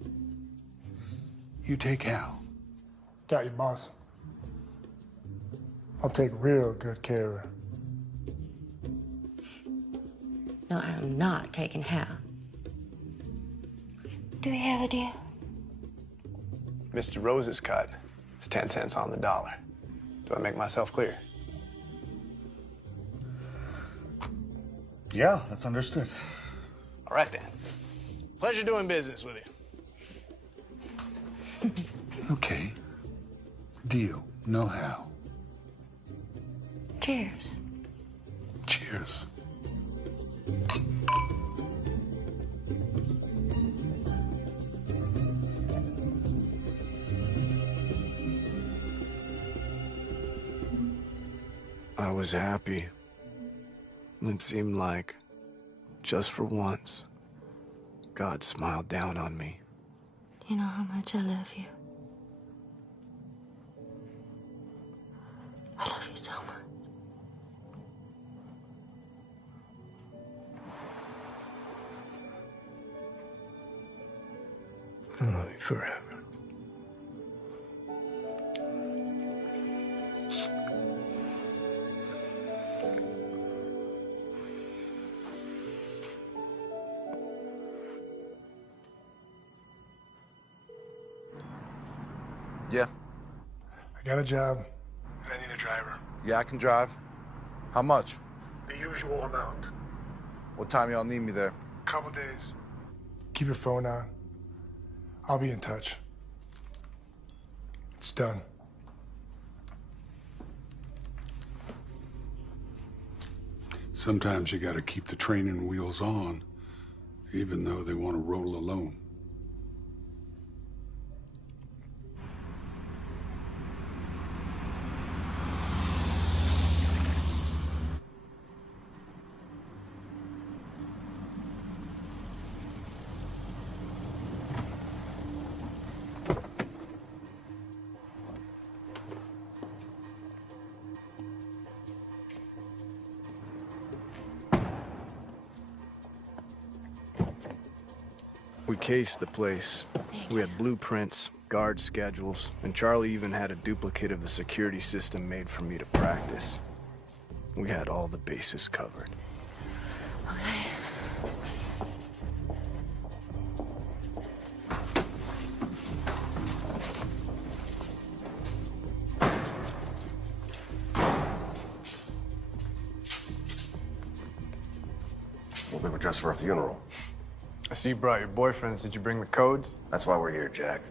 You take Hal. Got you, boss. I'll take real good care of her. No, I'm not taking Hal. Do we have a deal? Mr. Rose's cut is 10 cents on the dollar. Do I make myself clear? Yeah, that's understood. All right, then. Pleasure doing business with you. Okay. Deal. No Hal. Cheers. Cheers. I was happy. It seemed like, just for once, God smiled down on me. You know how much I love you. I love you so much. I love you forever. Yeah. I got a job, and I need a driver. Yeah, I can drive. How much? The usual amount. What time y'all need me there? Couple days. Keep your phone on. I'll be in touch. It's done. Sometimes you gotta keep the training wheels on, even though they want to roll alone. We cased the place. We had blueprints, guard schedules, and Charlie even had a duplicate of the security system made for me to practice. We had all the bases covered. Well, they were dressed for a funeral. I see you brought your boyfriends. Did you bring the codes? That's why we're here, Jack.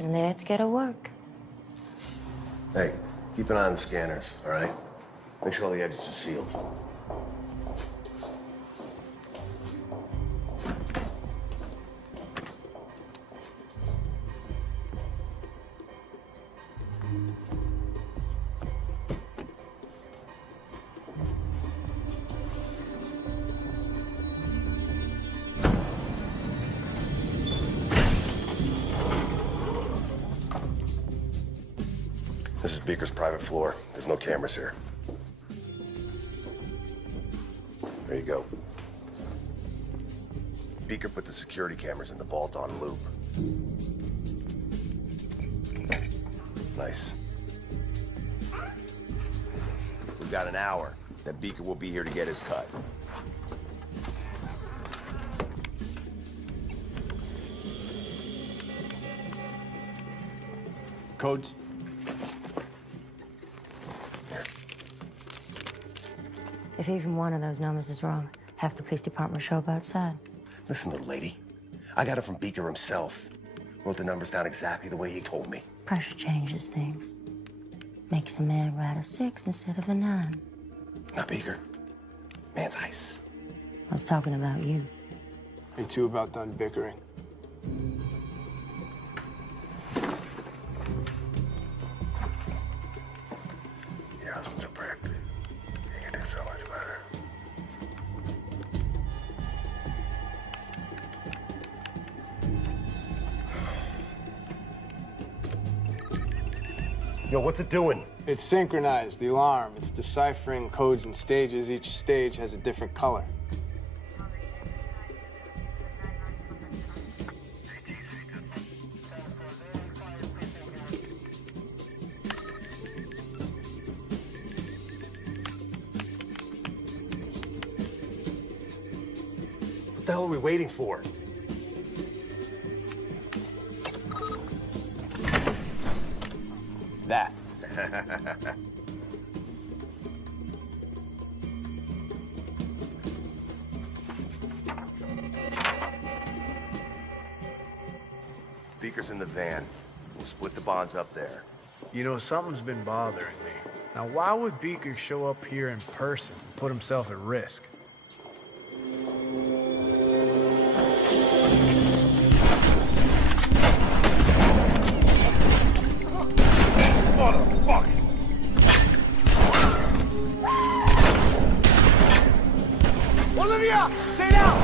And let's get to work. Hey, keep an eye on the scanners, all right? Make sure all the exits are sealed. This is Beaker's private floor. There's no cameras here. There you go. Beaker put the security cameras in the vault on loop. Nice. We've got an hour. Then Beaker will be here to get his cut. Codes? If even one of those numbers is wrong, half the police department will show up outside. Listen, little lady. I got it from Beaker himself. Wrote the numbers down exactly the way he told me. Pressure changes things. Makes a man write a 6 instead of a 9. Not Beaker. Man's ice. I was talking about you. You two about done bickering. Your husband's a prick. You can do so much better. Yo, what's it doing? It's synchronized, the alarm. It's deciphering codes and stages. Each stage has a different color. What the hell are we waiting for? That. Beaker's in the van. We'll split the bonds up there. You know, something's been bothering me. Now, why would Beaker show up here in person and put himself at risk? Motherfucker! Olivia! Stay down!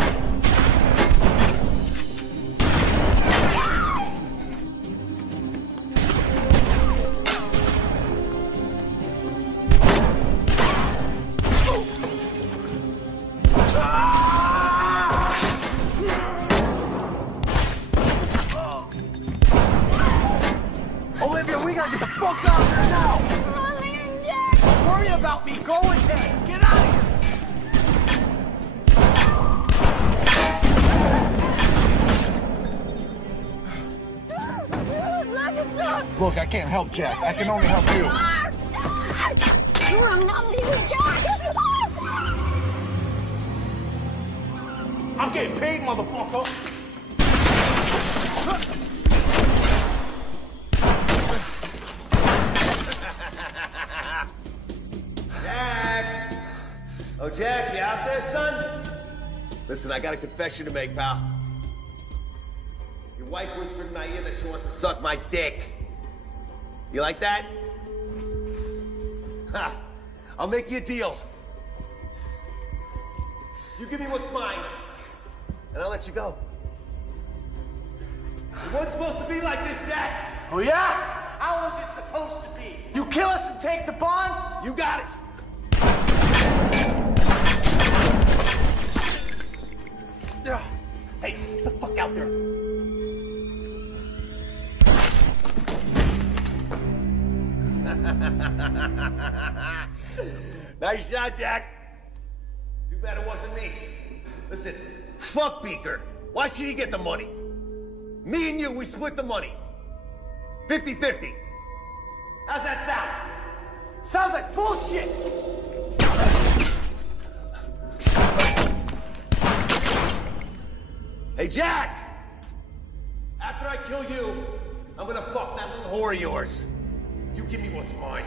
Olivia, we gotta get the fuck out of here now! Don't worry about me. Go ahead. Get out of here! Look, I can't help Jack. I can only help you. I'm not leaving Jack! I'm getting paid, motherfucker! Jack! Oh, Jack, you out there, son? Listen, I got a confession to make, pal. Your wife whispered in my ear that she wants to suck my dick. You like that? Ha! I'll make you a deal. You give me what's mine, and I'll let you go. It wasn't supposed to be like this, Jack. Oh, yeah? How was it supposed to be? You kill us and take the bonds? You got it. Hey, get the fuck out there. Nice shot, Jack. Too bad it wasn't me. Listen, fuck Beaker. Why should he get the money? Me and you, we split the money. 50-50. How's that sound? Sounds like bullshit! Hey, Jack! After I kill you, I'm gonna fuck that little whore of yours. You give me what's mine.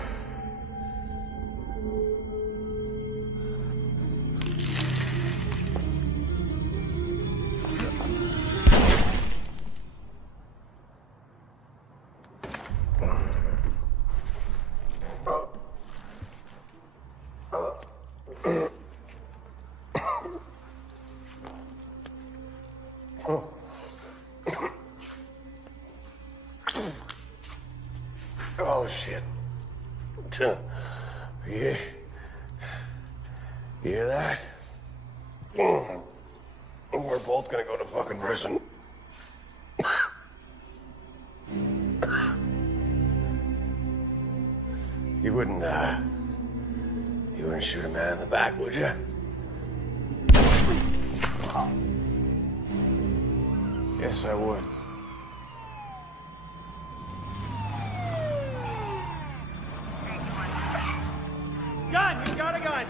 Oh, shit. Yeah. You hear that? We're both gonna go to fucking prison. You wouldn't shoot a man in the back, would you? Yes, I would. Gun! He's got a gun!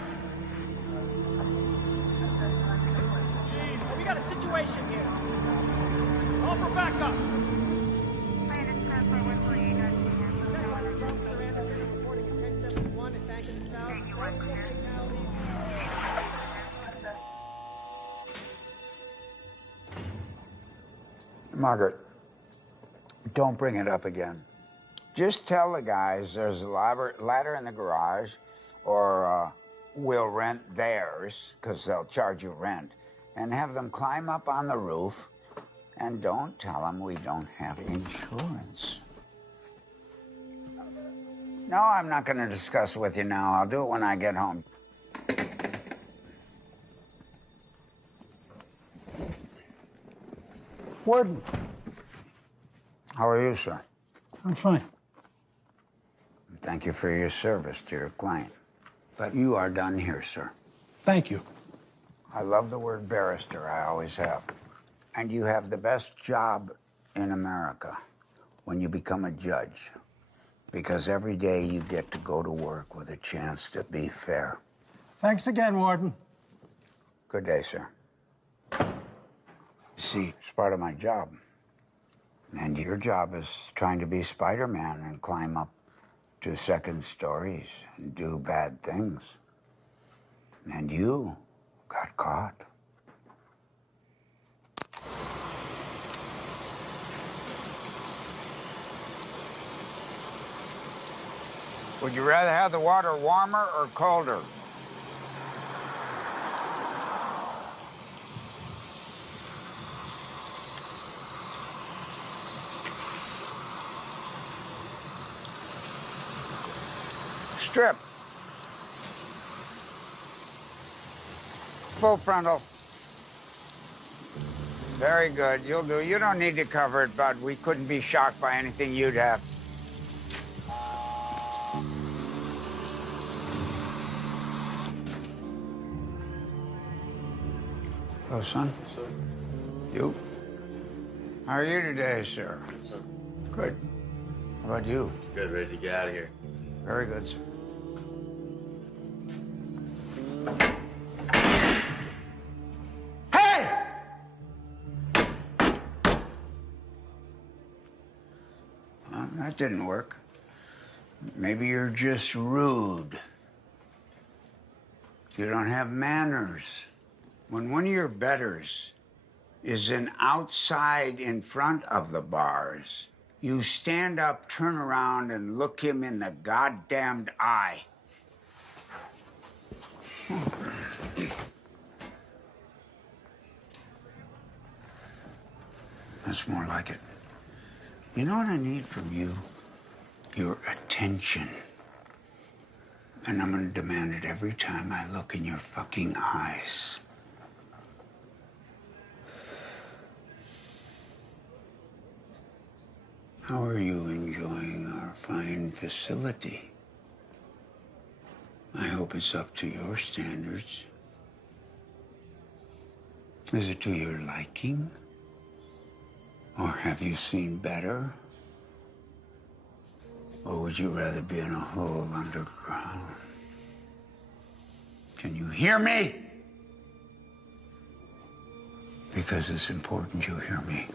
Jeez, we got a situation here. Call for backup! Margaret, don't bring it up again. Just tell the guys there's a ladder in the garage, or we'll rent theirs, because they'll charge you rent, and have them climb up on the roof, and don't tell them we don't have insurance. No, I'm not going to discuss with you now. I'll do it when I get home. Warden. How are you, sir? I'm fine. Thank you for your service to your client. But you are done here, sir. Thank you. I love the word barrister. I always have. And you have the best job in America when you become a judge. Because every day you get to go to work with a chance to be fair. Thanks again, Warden. Good day, sir. See, it's part of my job. And your job is trying to be Spider-Man and climb up to second stories and do bad things. And you got caught. Would you rather have the water warmer or colder? Strip. Full frontal. Very good. You'll do. You don't need to cover it, bud. We couldn't be shocked by anything you'd have. Hello, son. Sir. You? How are you today, sir? Good, sir. Good. How about you? Good, ready to get out of here. Very good, sir. Hey! Well, that didn't work. Maybe you're just rude. You don't have manners. When one of your betters is outside in front of the bars, you stand up, turn around, and look him in the goddamned eye. That's more like it. You know what I need from you? Your attention. And I'm gonna demand it every time I look in your fucking eyes. How are you enjoying our fine facility? I hope it's up to your standards. Is it to your liking? Or have you seen better? Or would you rather be in a hole underground? Can you hear me? Because it's important you hear me.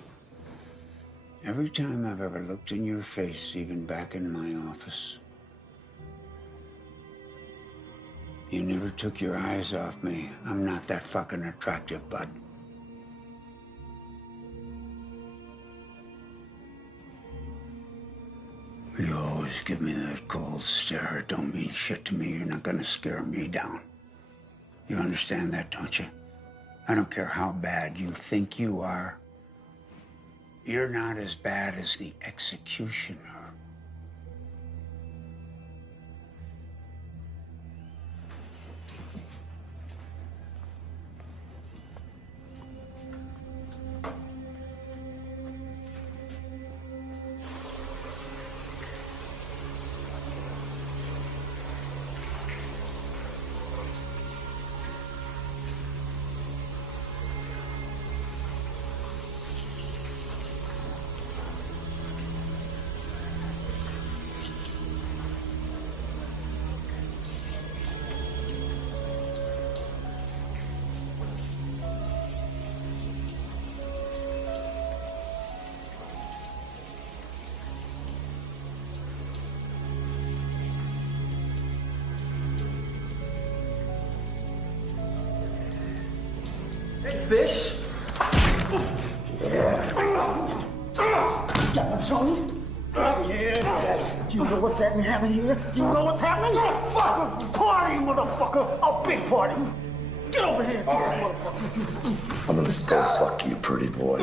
Every time I've ever looked in your face, even back in my office, you never took your eyes off me. I'm not that fucking attractive, bud. You always give me that cold stare. It don't mean shit to me. You're not gonna scare me down. You understand that, don't you? I don't care how bad you think you are. You're not as bad as the executioner. Fish? Yeah. Got my Johnny's? Yeah. You know what's happening here? You know what's happening? Fuck! Party, motherfucker! A big party! Get over here, all right. motherfucker! I'm gonna still fuck you, pretty boy.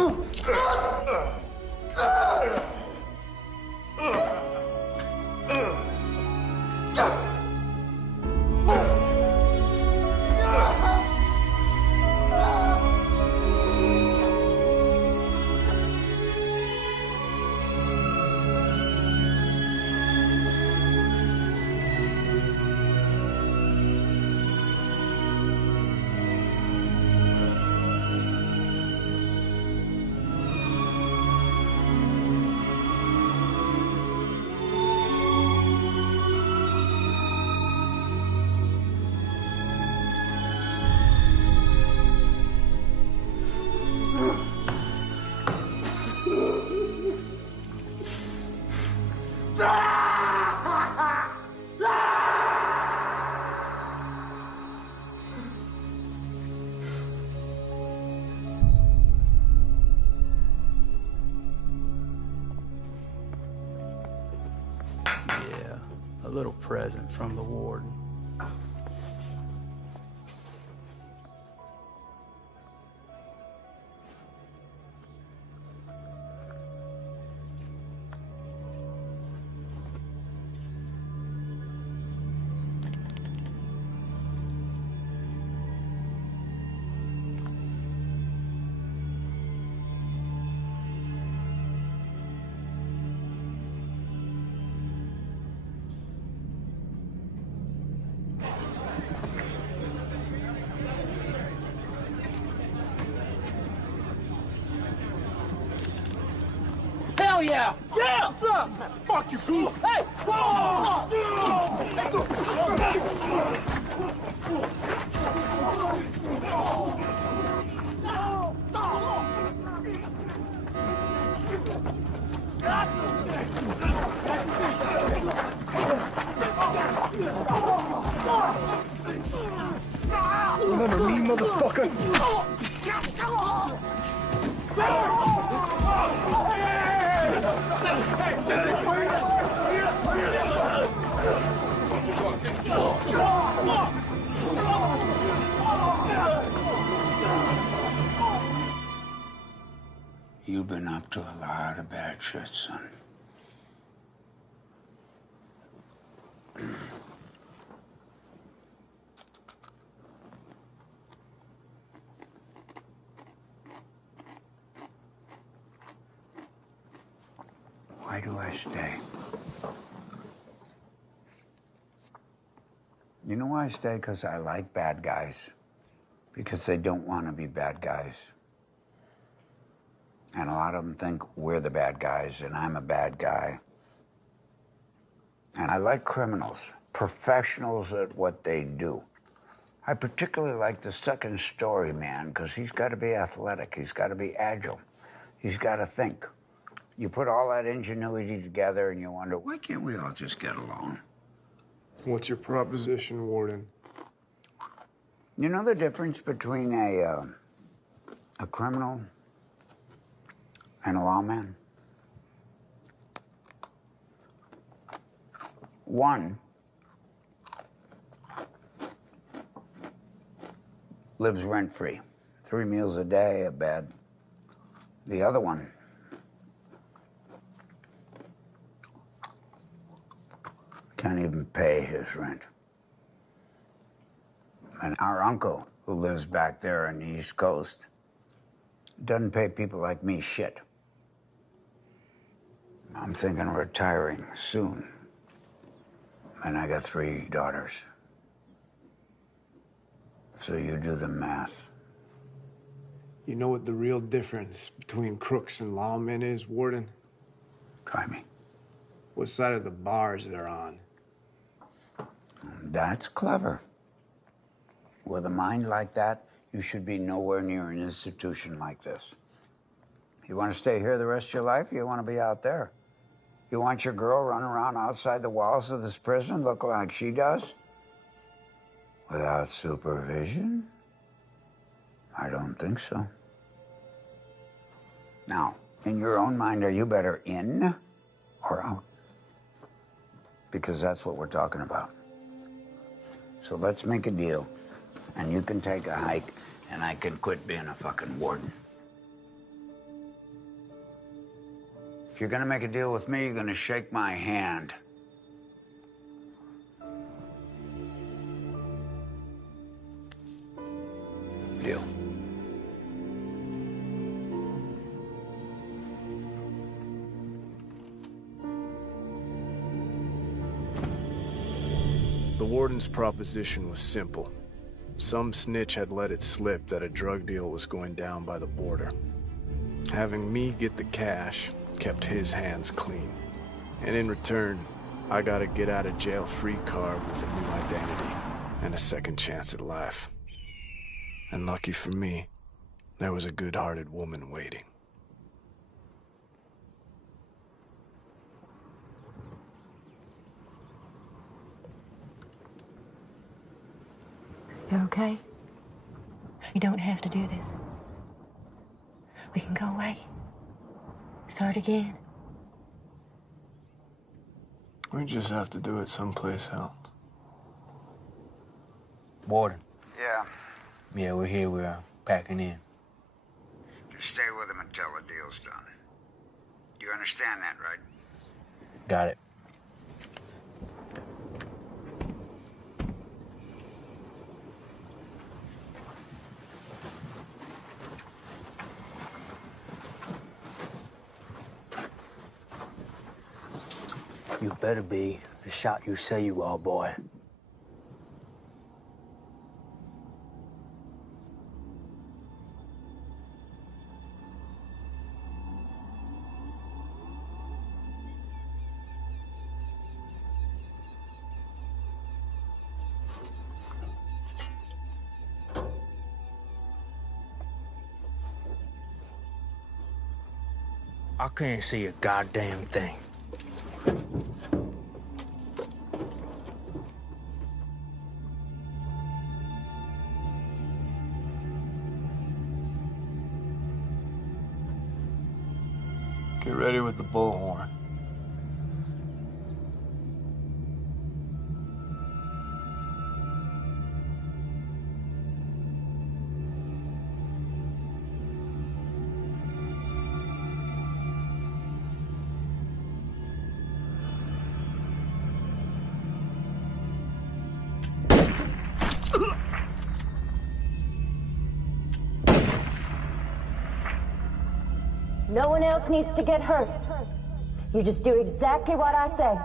Yeah, a little present from the warden. Hell yeah! Yeah! What's up? Fuck you, fool! Hey! Whoa! Remember me, motherfucker? You've been up to a lot of bad shit, son. Why do I stay? You know why I stay? Because I like bad guys. Because they don't want to be bad guys. And a lot of them think we're the bad guys, and I'm a bad guy. And I like criminals, professionals at what they do. I particularly like the second story man because he's got to be athletic. He's got to be agile. He's got to think. You put all that ingenuity together and you wonder, why can't we all just get along? What's your proposition, Warden? You know the difference between a criminal and a lawman? One lives rent-free, 3 meals a day, a bed. The other one can't even pay his rent. And our uncle, who lives back there on the East Coast, doesn't pay people like me shit. I'm thinking of retiring soon. And I got 3 daughters. So you do the math. You know what the real difference between crooks and lawmen is, Warden? Try me. What side of the bars they're on. That's clever. With a mind like that, you should be nowhere near an institution like this. You want to stay here the rest of your life, or you want to be out there? You want your girl running around outside the walls of this prison looking like she does? Without supervision? I don't think so. Now, in your own mind, are you better in or out? Because that's what we're talking about. So let's make a deal, and you can take a hike, and I can quit being a fucking warden. If you're gonna make a deal with me, you're gonna shake my hand. Deal. The warden's proposition was simple. Some snitch had let it slip that a drug deal was going down by the border. Having me get the cash kept his hands clean. And in return, I got a get-out-of-jail-free card with a new identity and a second chance at life. And lucky for me, there was a good-hearted woman waiting. You okay? You don't have to do this. We can go away. Start again. We just have to do it someplace else. Warden. Yeah. Yeah, we're here. We're packing in. Just stay with him until the deal's done. You understand that, right? Got it. You better be the shot you say you are, boy. I can't see a goddamn thing. Get ready with the bullhorn. No one else needs to get hurt. You just do exactly what I say.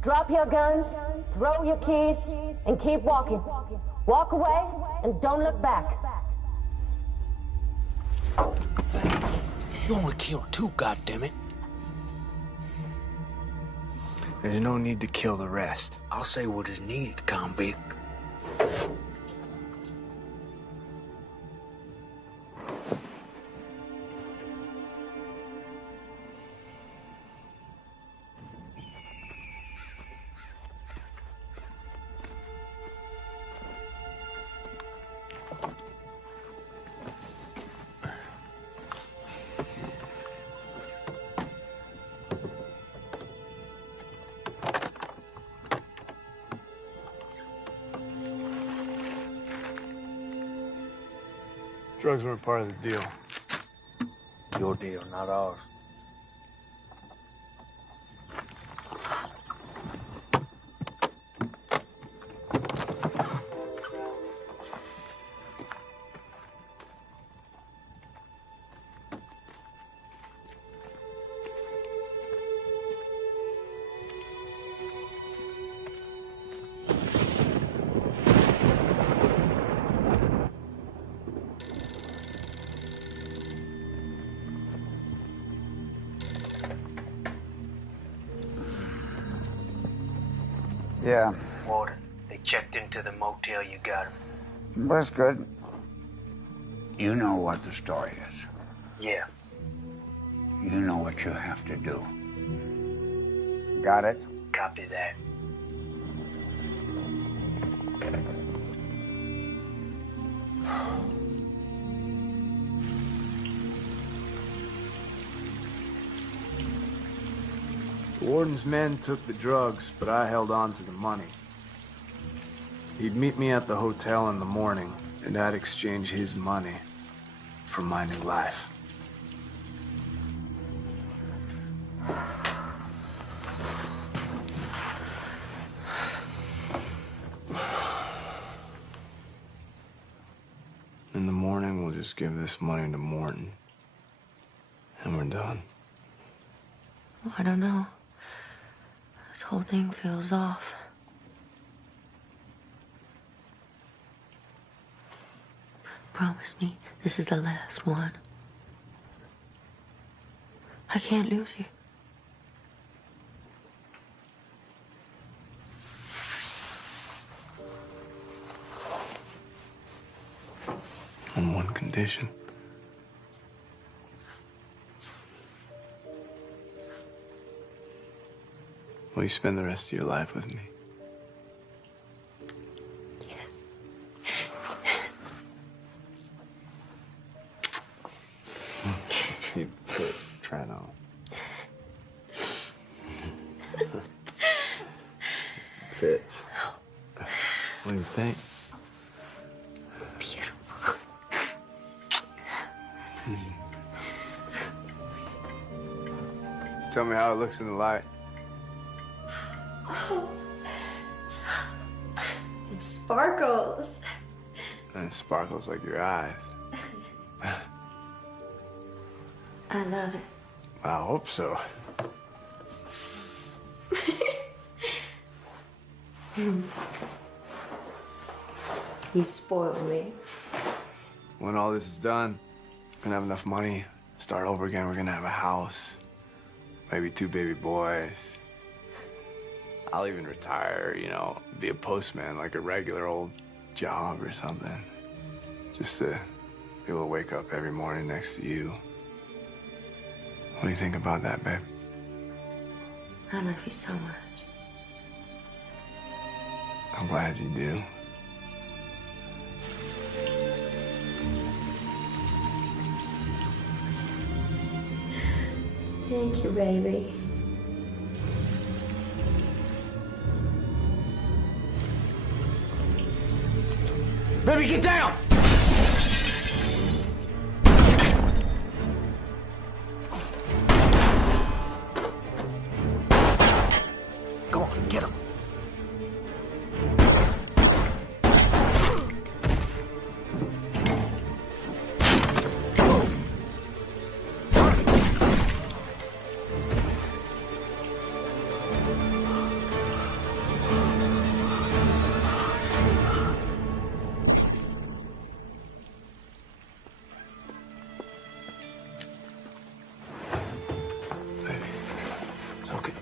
Drop your guns, throw your keys, and keep walking. Walk away and don't look back. You only killed 2, goddammit. There's no need to kill the rest. I'll say what is needed, convict. Drugs weren't part of the deal. Your deal, not ours. Yeah, Warden, they checked into the motel you got him. that's good. You know what the story is. Yeah. You know what you have to do. Got it? Copy that. The warden's men took the drugs, but I held on to the money. He'd meet me at the hotel in the morning, and I'd exchange his money for my new life. In the morning, we'll just give this money to Morton, and we're done. Well, I don't know. This whole thing feels off. Promise me this is the last one. I can't lose you. On one condition. Will you spend the rest of your life with me? Yes. You quit trying on. Fits. What do you think? Beautiful. Tell me how it looks in the light. Oh. It sparkles. And it sparkles like your eyes. I love it. I hope so. You spoiled me. When all this is done, we're gonna have enough money, start over again. We're gonna have a house, maybe 2 baby boys. I'll even retire, you know, be a postman, like a regular old job or something. Just to be able to wake up every morning next to you. What do you think about that, babe? I love you so much. I'm glad you do. Thank you, baby. Baby, get down! Go on, get him. It's okay.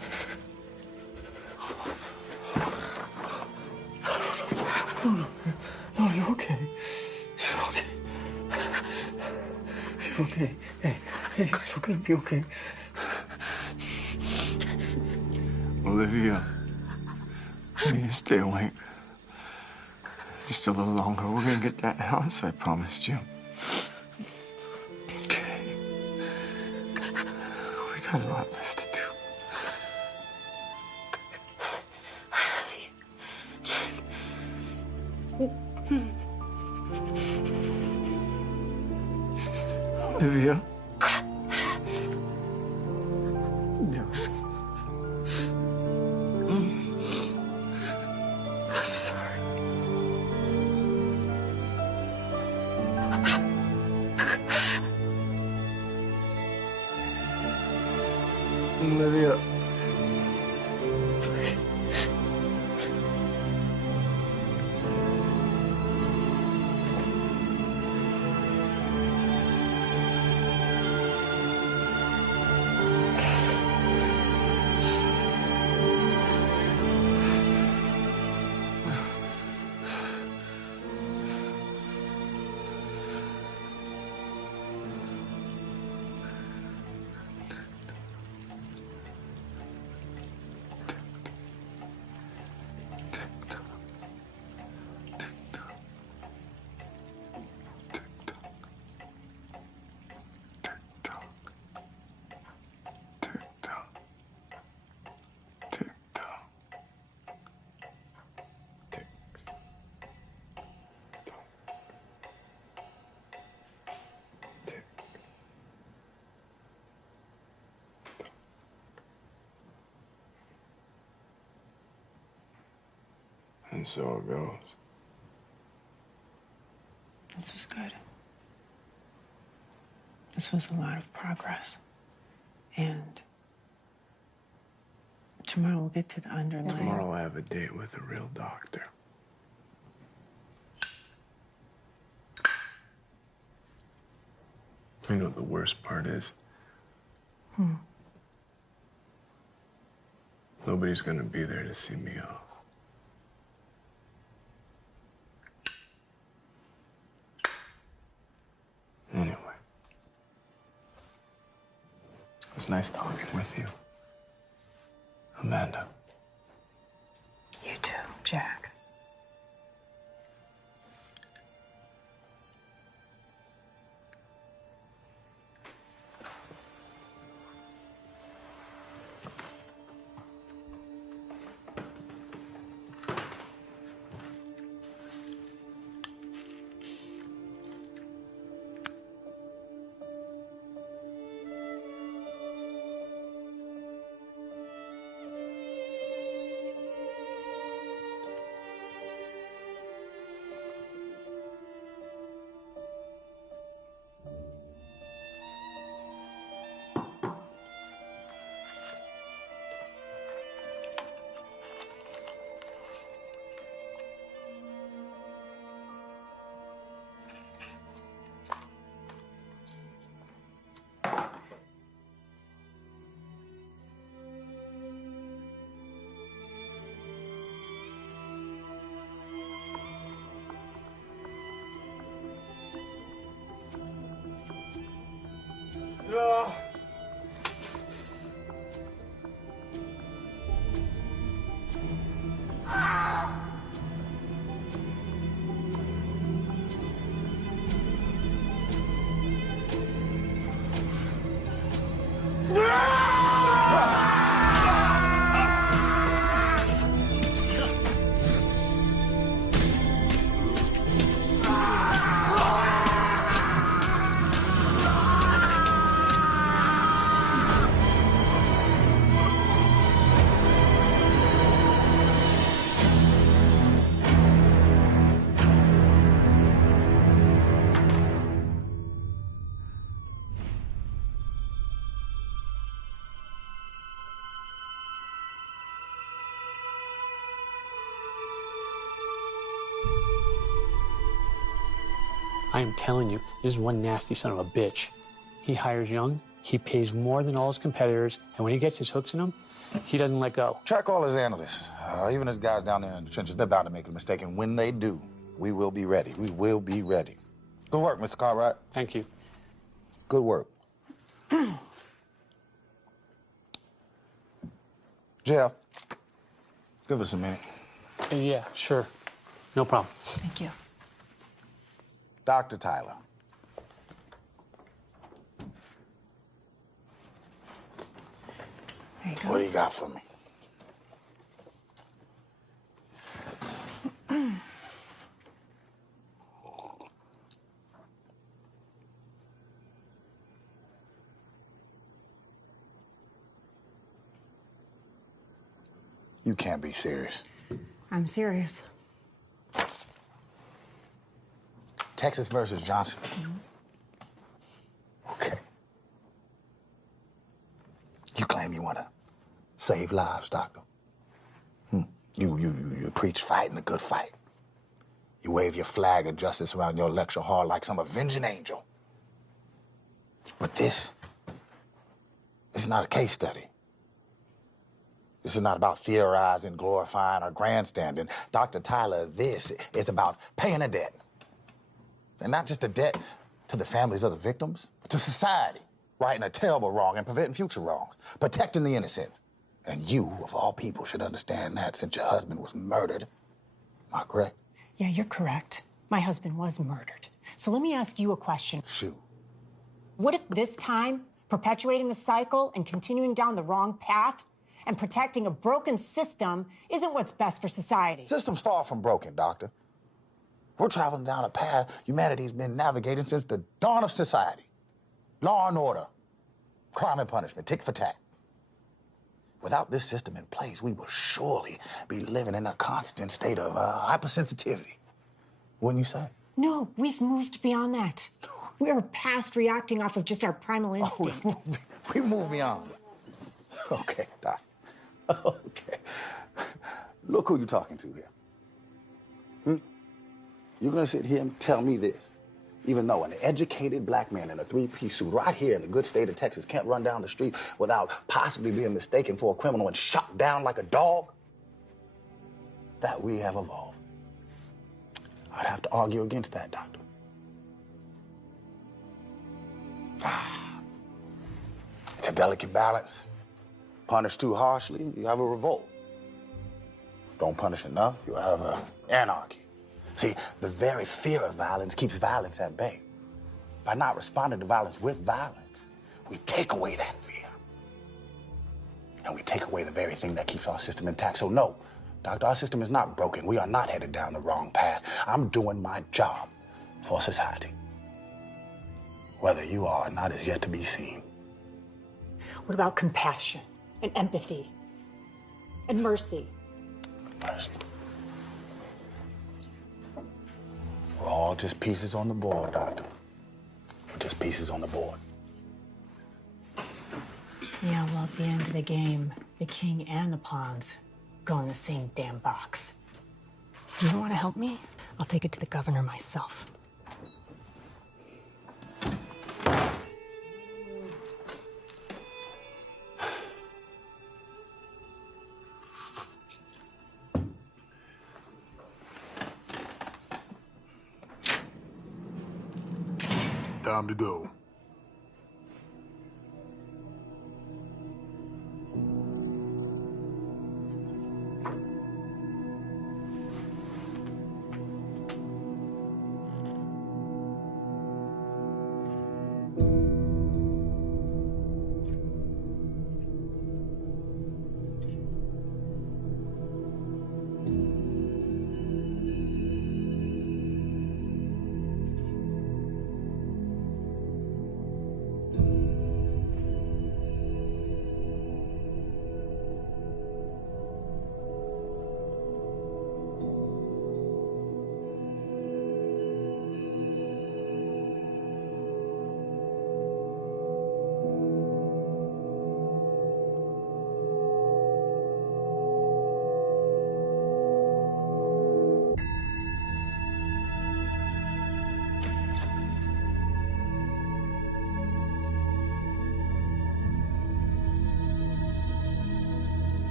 No, you're okay. You're okay. You're okay. Hey, it's gonna be okay. Olivia, you need to stay awake. Just a little longer. We're gonna get that house I promised you. Okay. We got a lot left to do. Olivia. I'm sorry. Olivia. And so it goes. This was good. This was a lot of progress. And tomorrow we'll get to the underlying. Tomorrow I have a date with a real doctor. You know what the worst part is? Nobody's gonna be there to see me off. Anyway. It was nice talking with you, Amanda. You too, Jack. I am telling you, this is one nasty son of a bitch. He hires young, he pays more than all his competitors, and when he gets his hooks in them, he doesn't let go. Track all his analysts, even his guys down there in the trenches. They're bound to make a mistake, and when they do, we will be ready. We will be ready. Good work, Mr. Cartwright. Thank you. Good work. Jeff, give us a minute. Yeah, sure. No problem. Thank you. Dr. Tyler. There you go. What do you got for me? You can't be serious. I'm serious. Texas versus Johnson. Okay. You claim you want to save lives, doctor. You preach fighting a good fight. You wave your flag of justice around your lecture hall like some avenging angel. But this is not a case study. This is not about theorizing, glorifying, or grandstanding. Dr. Tyler, this is about paying a debt. And not just a debt to the families of the victims, but to society, righting a terrible wrong and preventing future wrongs, protecting the innocent. And you, of all people, should understand that since your husband was murdered. Am I correct? Yeah, you're correct. My husband was murdered. So let me ask you a question. Shoot. What if this time, perpetuating the cycle and continuing down the wrong path and protecting a broken system isn't what's best for society? System's far from broken, doctor. We're traveling down a path humanity's been navigating since the dawn of society. Law and order, crime and punishment, tick for tack. Without this system in place, we will surely be living in a constant state of hypersensitivity. Wouldn't you say? No, we've moved beyond that. We are past reacting off of just our primal instinct. We moved beyond. Okay, Doc. Okay. Look who you're talking to here. You're gonna sit here and tell me this, even though an educated black man in a three-piece suit right here in the good state of Texas can't run down the street without possibly being mistaken for a criminal and shot down like a dog? That we have evolved. I'd have to argue against that, doctor. It's a delicate balance. Punish too harshly, you have a revolt. Don't punish enough, you have anarchy. See, the very fear of violence keeps violence at bay. By not responding to violence with violence, we take away that fear. And we take away the very thing that keeps our system intact. So no, doctor, our system is not broken. We are not headed down the wrong path. I'm doing my job for society. Whether you are or not is yet to be seen. What about compassion and empathy and mercy? Mercy. We're all just pieces on the board, doctor. We're just pieces on the board. Yeah, well, at the end of the game, the king and the pawns go in the same damn box. You don't want to help me? I'll take it to the governor myself. Time to go.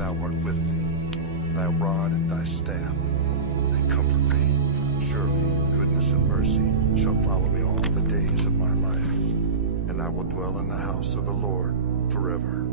thou art with me. Thy rod and thy staff, they comfort me. Surely goodness and mercy shall follow me all the days of my life, and I will dwell in the house of the Lord forever.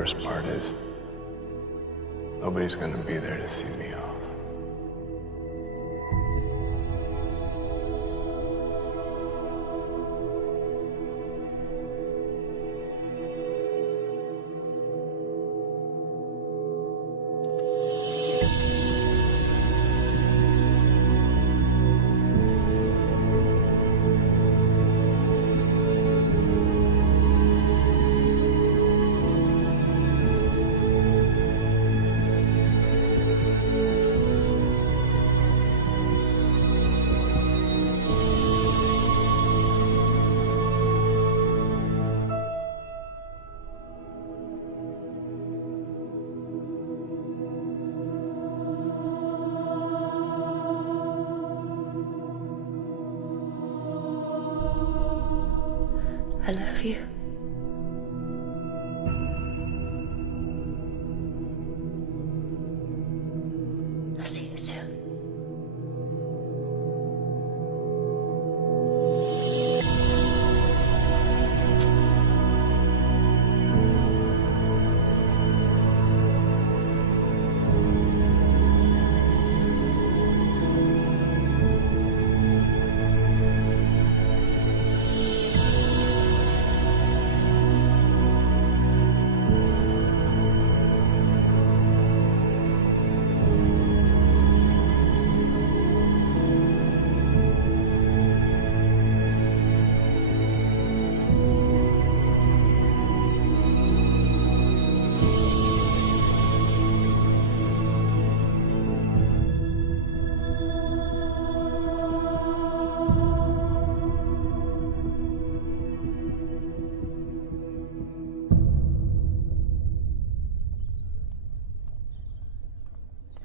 worst part is, nobody's gonna be there to see me off. I love you. I'll see you soon.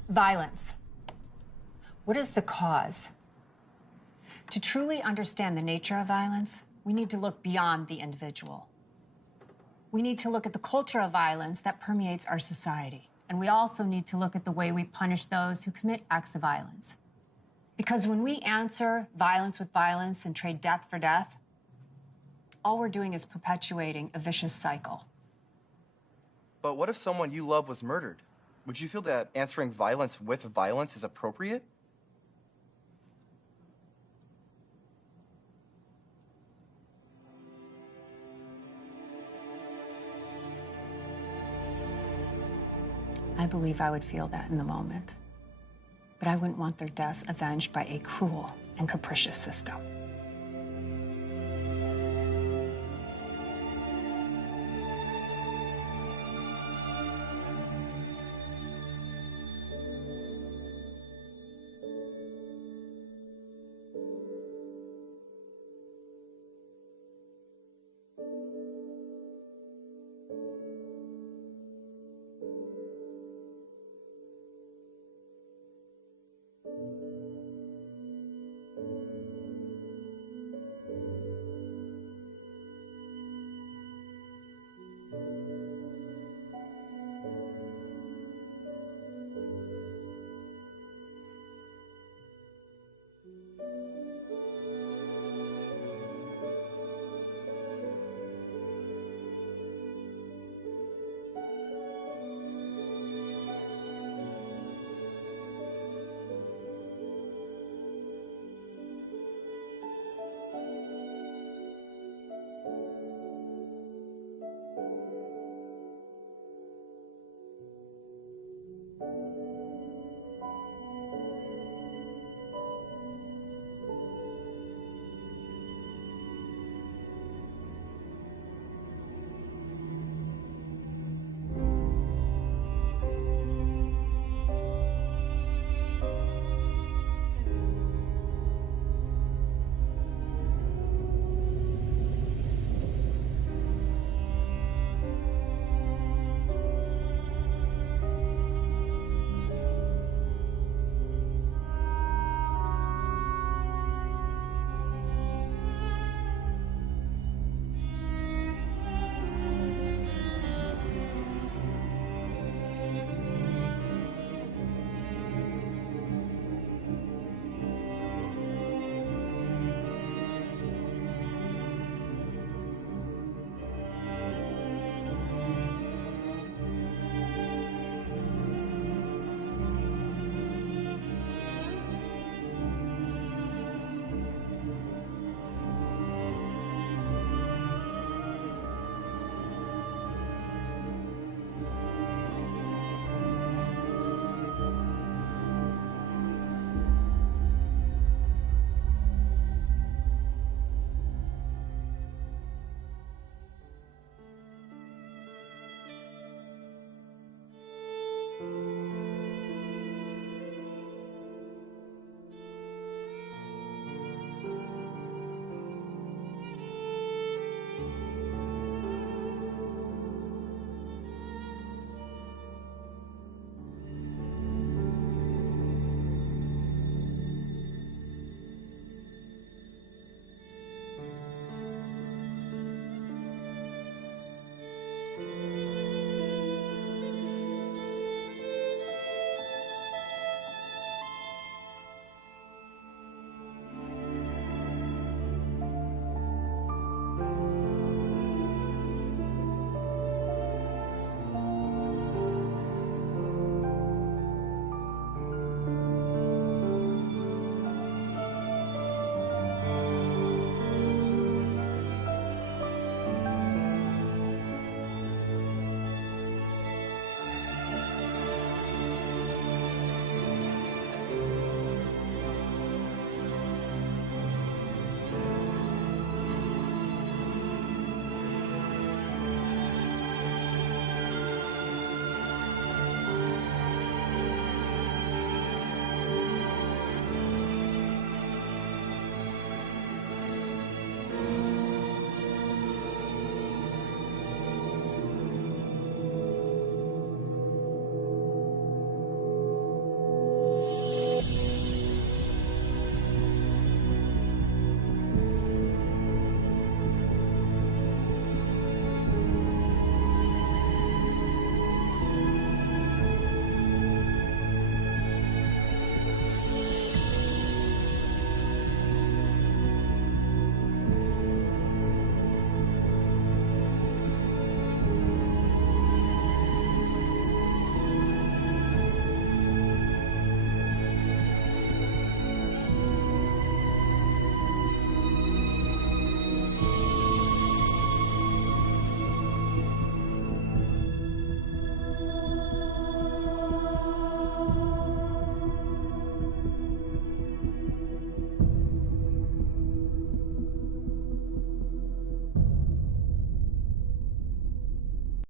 Violence. What is the cause? To truly understand the nature of violence, we need to look beyond the individual. We need to look at the culture of violence that permeates our society. And we also need to look at the way we punish those who commit acts of violence. Because when we answer violence with violence and trade death for death, all we're doing is perpetuating a vicious cycle. But what if someone you love was murdered? Would you feel that answering violence with violence is appropriate? I believe I would feel that in the moment. But I wouldn't want their deaths avenged by a cruel and capricious system.